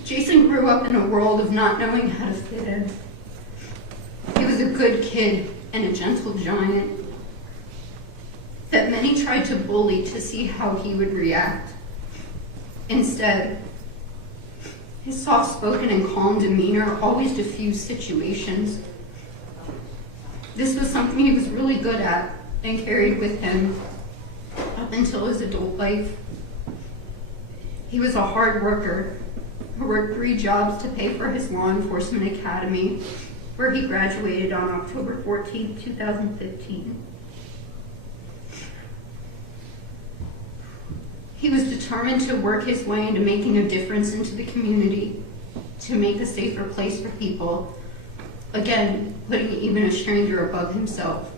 Jason grew up in a world of not knowing how to fit in. He was a good kid and a gentle giant that many tried to bully to see how he would react. Instead, his soft-spoken and calm demeanor always diffused situations. This was something he was really good at and carried with him up until his adult life. He was a hard worker who worked 3 jobs to pay for his law enforcement academy, where he graduated on October 14, 2015. He was determined to work his way into making a difference into the community, to make a safer place for people, again, putting even a stranger above himself.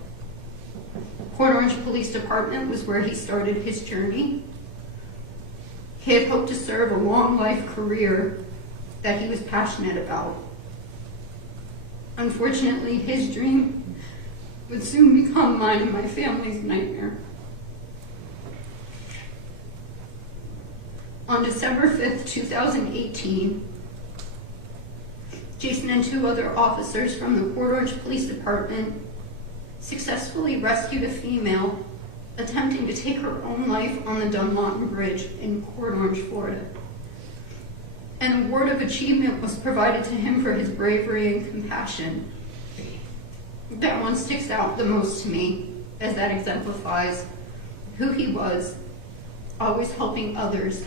Port Orange Police Department was where he started his journey. He had hoped to serve a long life career that he was passionate about. Unfortunately, his dream would soon become mine and my family's nightmare. On December 5th, 2018, Jason and 2 other officers from the Port Orange Police Department successfully rescued a female attempting to take her own life on the Dunlawton Bridge in Port Orange, Florida. An award of achievement was provided to him for his bravery and compassion. That one sticks out the most to me, as that exemplifies who he was, always helping others,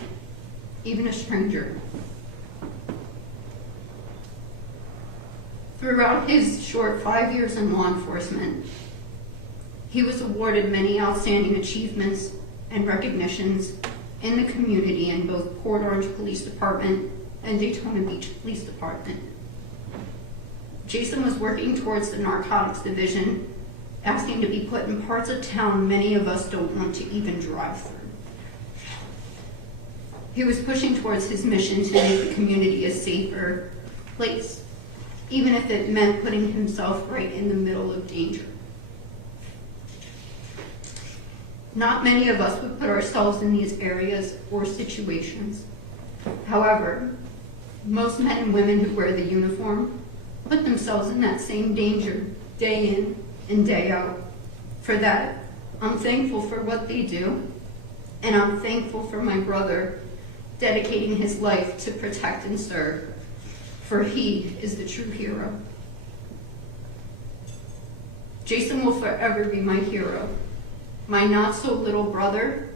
even a stranger. Throughout his short 5 years in law enforcement, he was awarded many outstanding achievements and recognitions in the community in both Port Orange Police Department and Daytona Beach Police Department. Jason was working towards the Narcotics Division, asking to be put in parts of town many of us don't want to even drive through. He was pushing towards his mission to make the community a safer place, even if it meant putting himself right in the middle of danger. Not many of us would put ourselves in these areas or situations. However, most men and women who wear the uniform put themselves in that same danger day in and day out. For that, I'm thankful for what they do, and I'm thankful for my brother dedicating his life to protect and serve, for he is the true hero. Jason will forever be my hero, my not-so-little brother,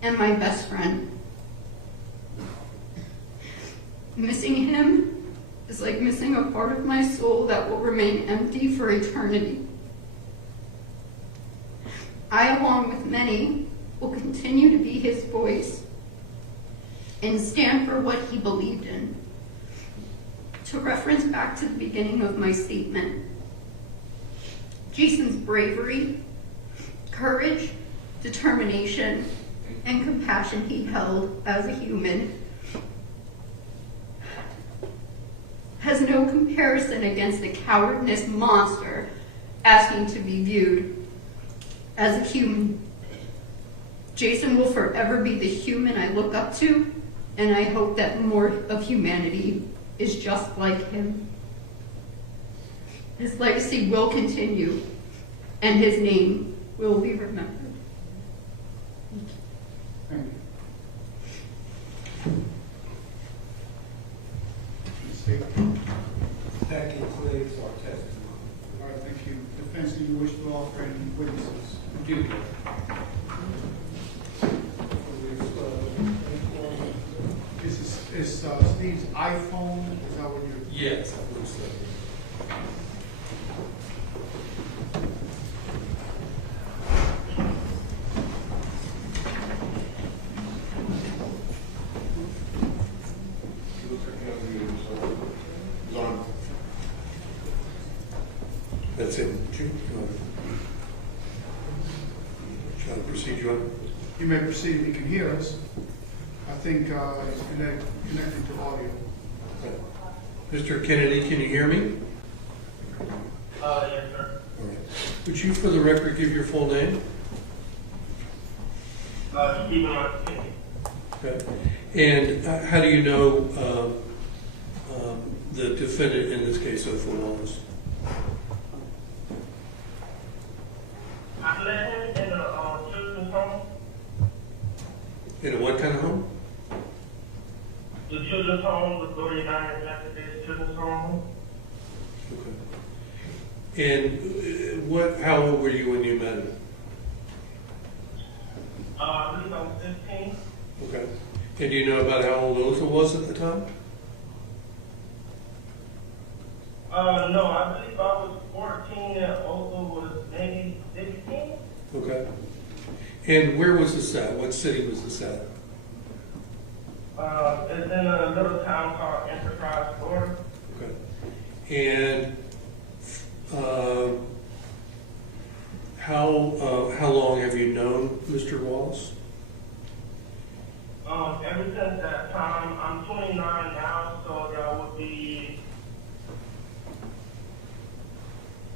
and my best friend. Missing him is like missing a part of my soul that will remain empty for eternity. I, along with many, will continue to be his voice and stand for what he believed in. To reference back to the beginning of my statement, Jason's bravery, courage, determination, and compassion he held as a human has no comparison against the cowardness monster asking to be viewed as a human. Jason will forever be the human I look up to, and I hope that more of humanity is just like him. His legacy will continue, and his name will be remembered. Thank you. That concludes our testimony. All right, thank you. Defense, do you wish to offer any witnesses? Do This is Steve's iPhone, is that what you're? Yes, I believe so. That's it. Trying to proceed, John? You may proceed if you can hear us. I think it's connected to audio. Mr. Kennedy, can you hear me? Yes, sir. All right. Would you, for the record, give your full name? Stephen Martin. Okay. And how do you know the defendant in this case, Othel Wallace? I met him in a children's home. In a what kind of home? The children's home, the Glory United Methodist Children's Home. Okay. And how old were you when you met him? I believe I was 15. Okay. And do you know about how old Othel was at the time? No, I believe I was 14 and Othel was maybe 16. Okay. And where was this at? What city was this at? It's in a little town called Enterprise, Florida. Okay. And how long have you known Mr. Wallace? Ever since that time, I'm 29 now, so that would be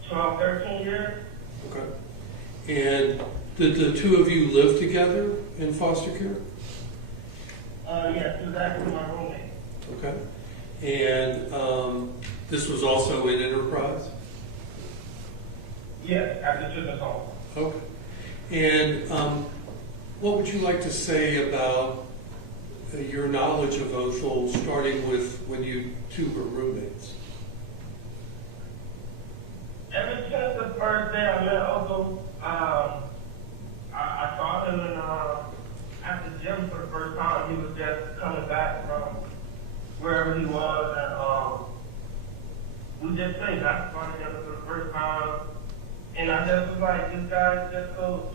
12, 13 years. Okay. And did the two of you live together in foster care? Yes, he was actually my roommate. Okay. And this was also in Enterprise? Yes, at the children's home. Okay. And what would you like to say about your knowledge of Othel, starting with when you two were roommates? Ever since the first day I met Othel, I saw him at the gym for the first time. He was just coming back from wherever he was, and we just played basketball together for the first time. And I just was like, this guy is just so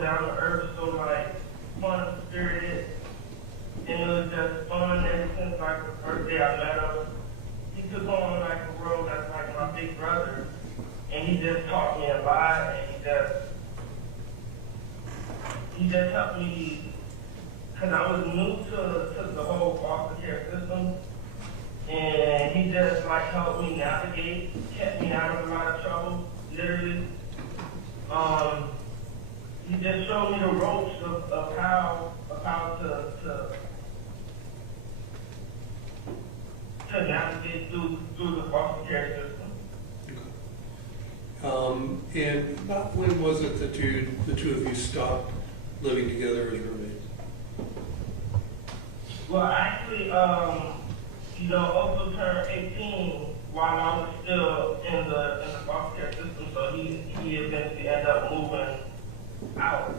down to earth, so like fun spirited, and it was just fun ever since like the first day I met him. He took on like a role that's like my big brother, and he just taught me a lot, and he just helped me, because I was new to the whole foster care system, and he just like helped me navigate, kept me out of a lot of trouble, literally. He just showed me the ropes of how to navigate through the foster care system. And about when was it that the two of you stopped living together as roommates? Well, actually, Othel turned 18 while I was still in the foster care system, so he eventually ended up moving out,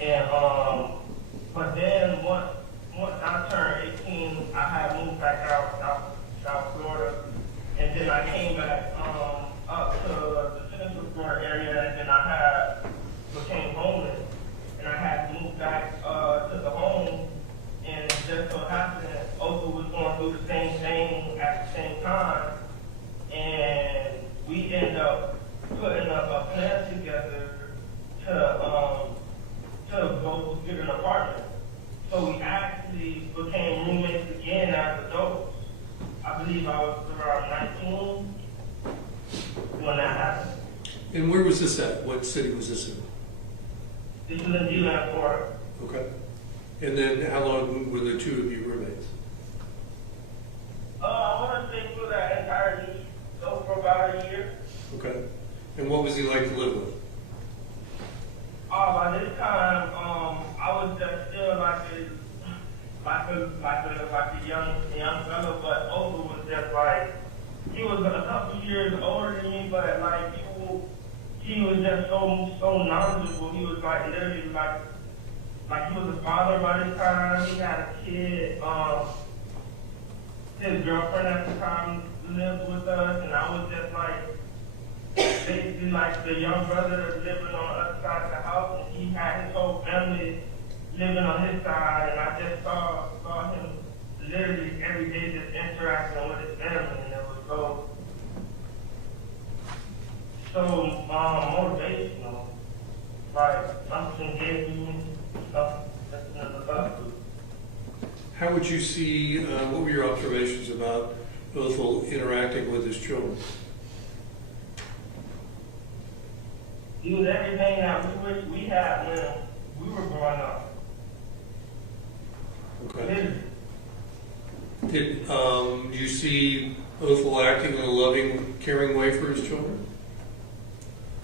and but then once I turned 18, I had moved back out South Florida, and then I came back up to the Central Florida area, and then I became homeless, and I had to move back to the home, and it just so happened Othel was going through the same thing at the same time, and we ended up putting a plan together to go get an apartment. So we actually became believe I was around 19 when that happened. And where was this at? What city was this in? This was in D-Land, Florida. Okay. And then how long were the two of you roommates? I want to say for that entire year, so for about a year. Okay. And what was he like to live with? By this time, I was just still like a young fellow, but Oprah was just like, he was a couple years older than me, but like he was just so knowledgeable. He was like literally like he was a father by this time. He had a kid. His girlfriend at the time lived with us, and I was just like basically like the young brother living on the other side of the house, and he had his whole family living on his side, and I just saw him literally every day just interacting with his family, and it was so motivational. Like something gave me stuff that's in the bus. How would you see, what were your observations about Othel interacting with his children? He was everything that we wish we had when we were growing up. Okay. Did you see Othel acting in a loving, caring way for his children?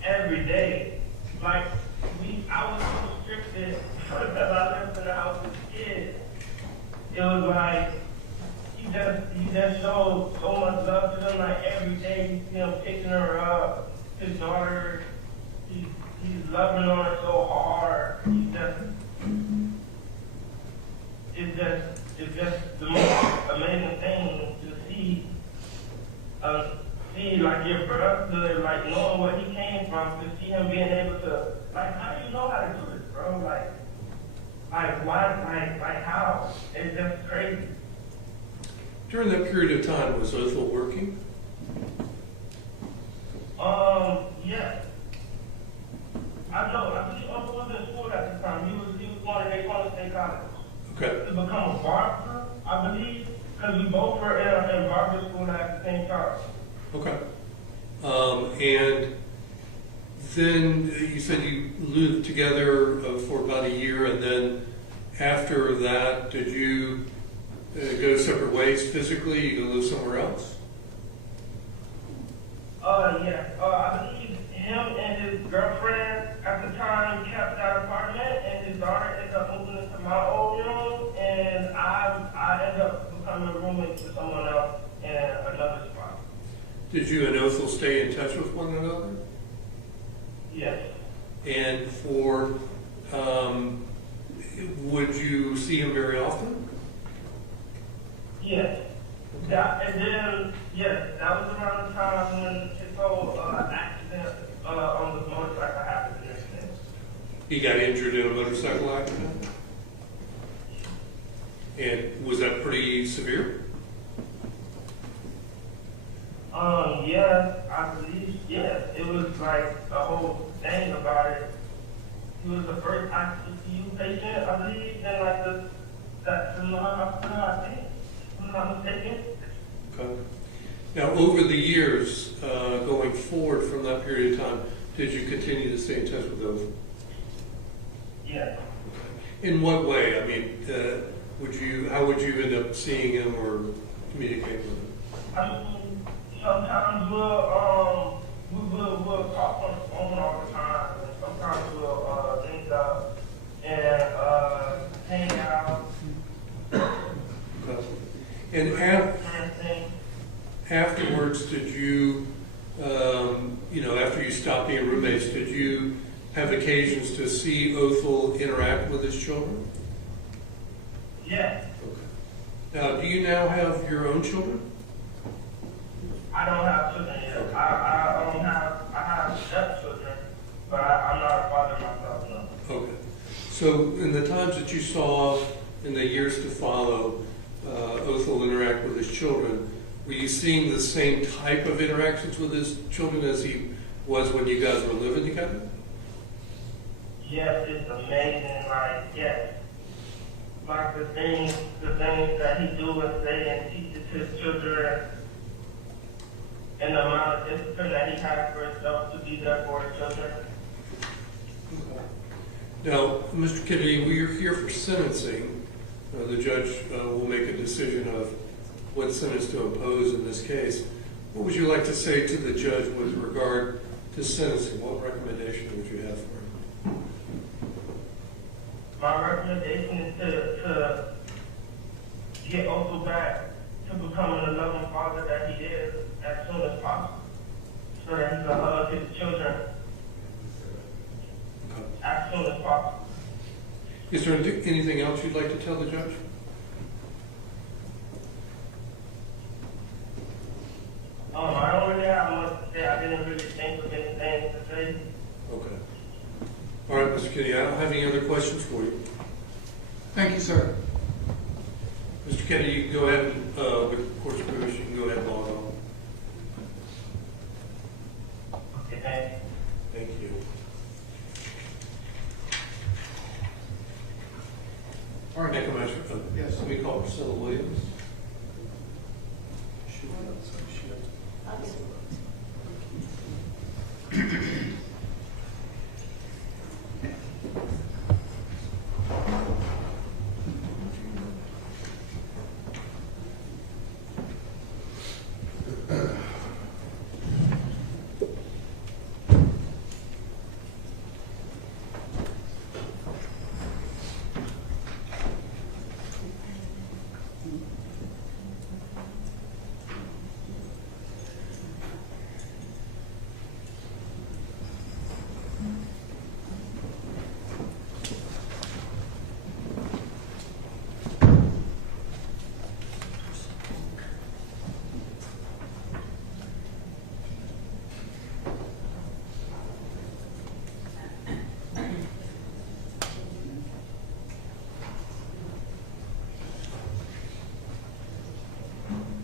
Every day. Like, I was so restricted because I lived in the house with kids. It was like, he just showed so much love to them. Like, every day you see him picking her up. His daughter, he's loving on her so hard. It's just the most amazing thing to see like your brother, like knowing where he came from, to see him being able to, like, how do you know how to do this, bro? Like why, like how? It's just crazy. During that period of time, was Othel working? Yeah. I believe Uncle was in school at the time. He was going to Daytona State College. Okay. To become a barber, I believe, because we both were in barber school at the same time. Okay. And then you said you lived together for about a year, and then after that, did you go separate ways physically? You go live somewhere else? Yeah. I believe him and his girlfriend at the time kept that apartment, and his daughter ended up moving into my old room, and I ended up becoming a roommate with someone else in another spot. Did you and Othel stay in touch with one another? Yes. And would you see him very often? Yes. That was around the time when his whole accident on the motorcycle happened. He got injured in a motorcycle accident? And was that pretty severe? Yes, I believe, yes. It was like the whole thing about it. He was the first ICU patient, I believe, in like that's in the hospital, I think, if I'm not mistaken. Okay. Now, over the years, going forward from that period of time, did you continue to stay in touch with those? Yes. In what way? I mean, how would you end up seeing him or communicating with him? I mean, sometimes we'll talk on the phone all the time, and sometimes we'll link up and hang out. Okay. And afterwards, did you, after you stopped being roommates, did you have occasions to see Othel interact with his children? Yes. Okay. Now, do you now have your own children? I don't have children yet. I have stepchildren, but I'm not a father myself, no. Okay. So in the times that you saw in the years to follow Othel interact with his children, were you seeing the same type of interactions with his children as he was when you guys were living together? Yes, it's amazing. Like, yes. like the things that he do and say and teaches his children, and the amount of discipline that he has for himself to be there for his children. Now, Mr. Kennedy, we are here for sentencing. The judge will make a decision of what sentence to impose in this case. What would you like to say to the judge with regard to sentencing? What recommendation would you have for him? My recommendation is to get Otho back to becoming the loving father that he is as soon as possible, so that he can hug his children as soon as possible. Is there anything else you'd like to tell the judge? I don't really have much to say. I didn't really think of anything to say. Okay. All right, Mr. Kennedy, I don't have any other questions for you. Thank you, sir. Mr. Kennedy, you can go ahead, with the court's permission, you can go ahead and log on. Okay, thank you. Thank you. All right, next matter. Yes. Let me call Priscilla Williams.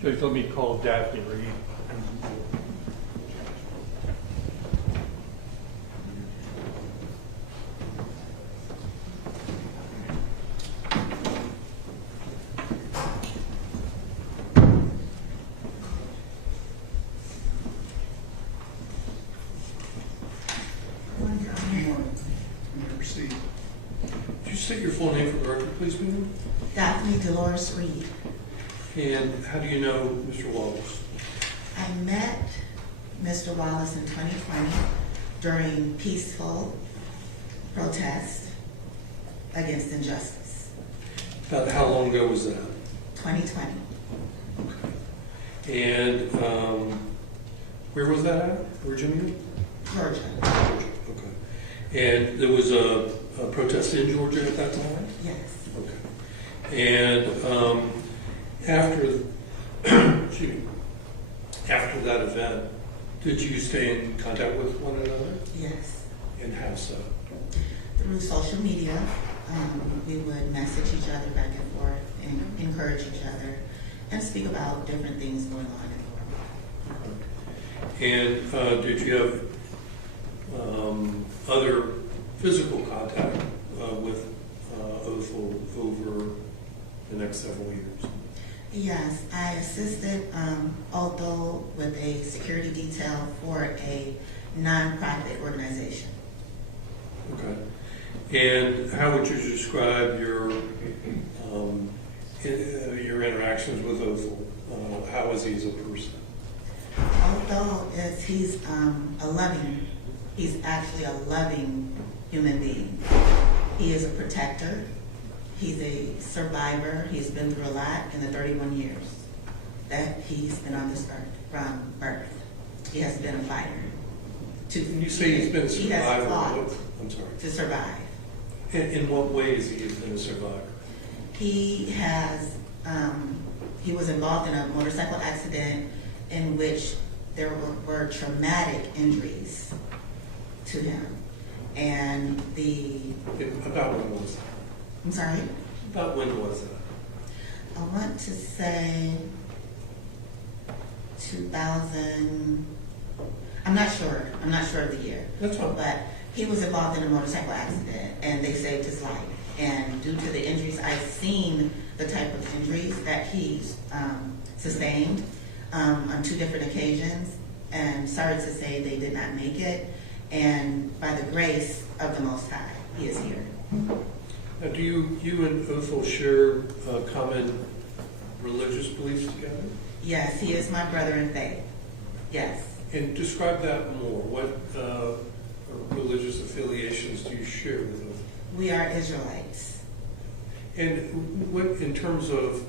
Judge, let me call Daphne Reed. Proceed. Could you state your full name for the record, please, ma'am? Daphne Dolores Reed. And how do you know Mr. Wallace? I met Mr. Wallace in 2020 during peaceful protest against injustice. About how long ago was that? 2020. Okay. And where was that at? Virginia? Georgia. Georgia. Okay. And there was a protest in Georgia at that time? Yes. Okay. And after, excuse me, after that event, did you stay in contact with one another? Yes. And how so? Through social media, we would message each other back and forth and encourage each other and speak about different things going on in the world. And did you have other physical contact with Othel over the next several years? Yes, I assisted Otho with a security detail for a nonprofit organization. Okay. And how would you describe your interactions with Othel? How is he as a person? Otho he's actually a loving human being. He is a protector. He's a survivor. He's been through a lot in the 31 years that he's been on this earth from birth. He has been a fighter. When you say he's been a survivor, he has fought I'm sorry. to survive. In what ways he has been a survivor? He has, he was involved in a motorcycle accident in which there were traumatic injuries to him. And About when was that? I'm sorry? About when was that? I want to say 2000, I'm not sure of the year. That's fine. But he was involved in a motorcycle accident and they saved his life. And due to the injuries, I've seen the type of injuries that he's sustained on 2 different occasions. And sorry to say they did not make it. And by the grace of the Most High, he is here. Now, do you and Othel share common religious beliefs together? Yes, he is my brother in faith. Yes. And describe that more. What religious affiliations do you share with them? We are Israelites. And what, in terms of,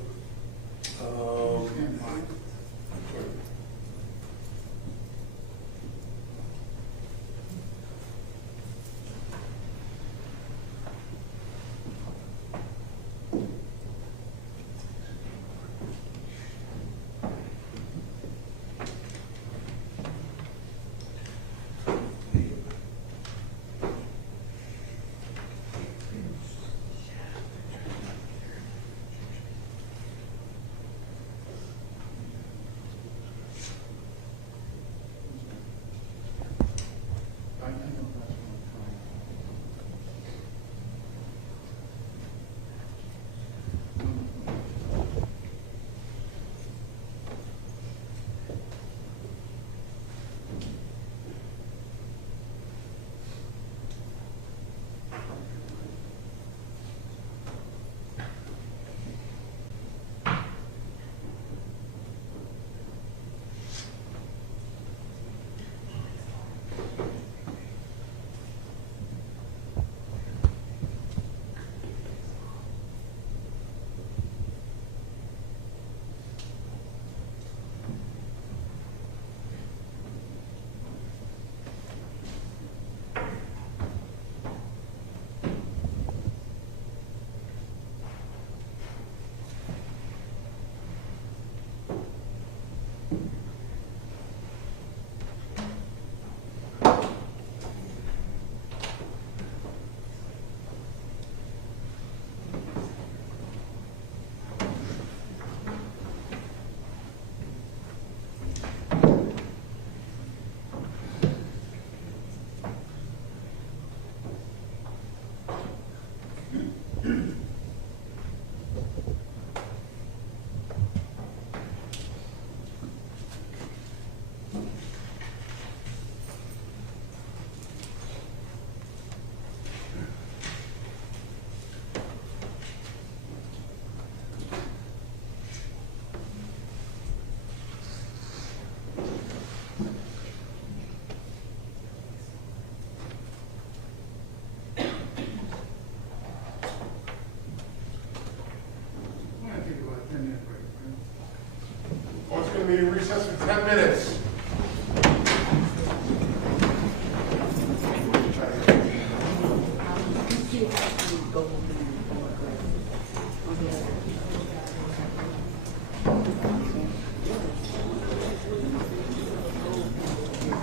Court's going to be in recess for 10 minutes.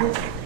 This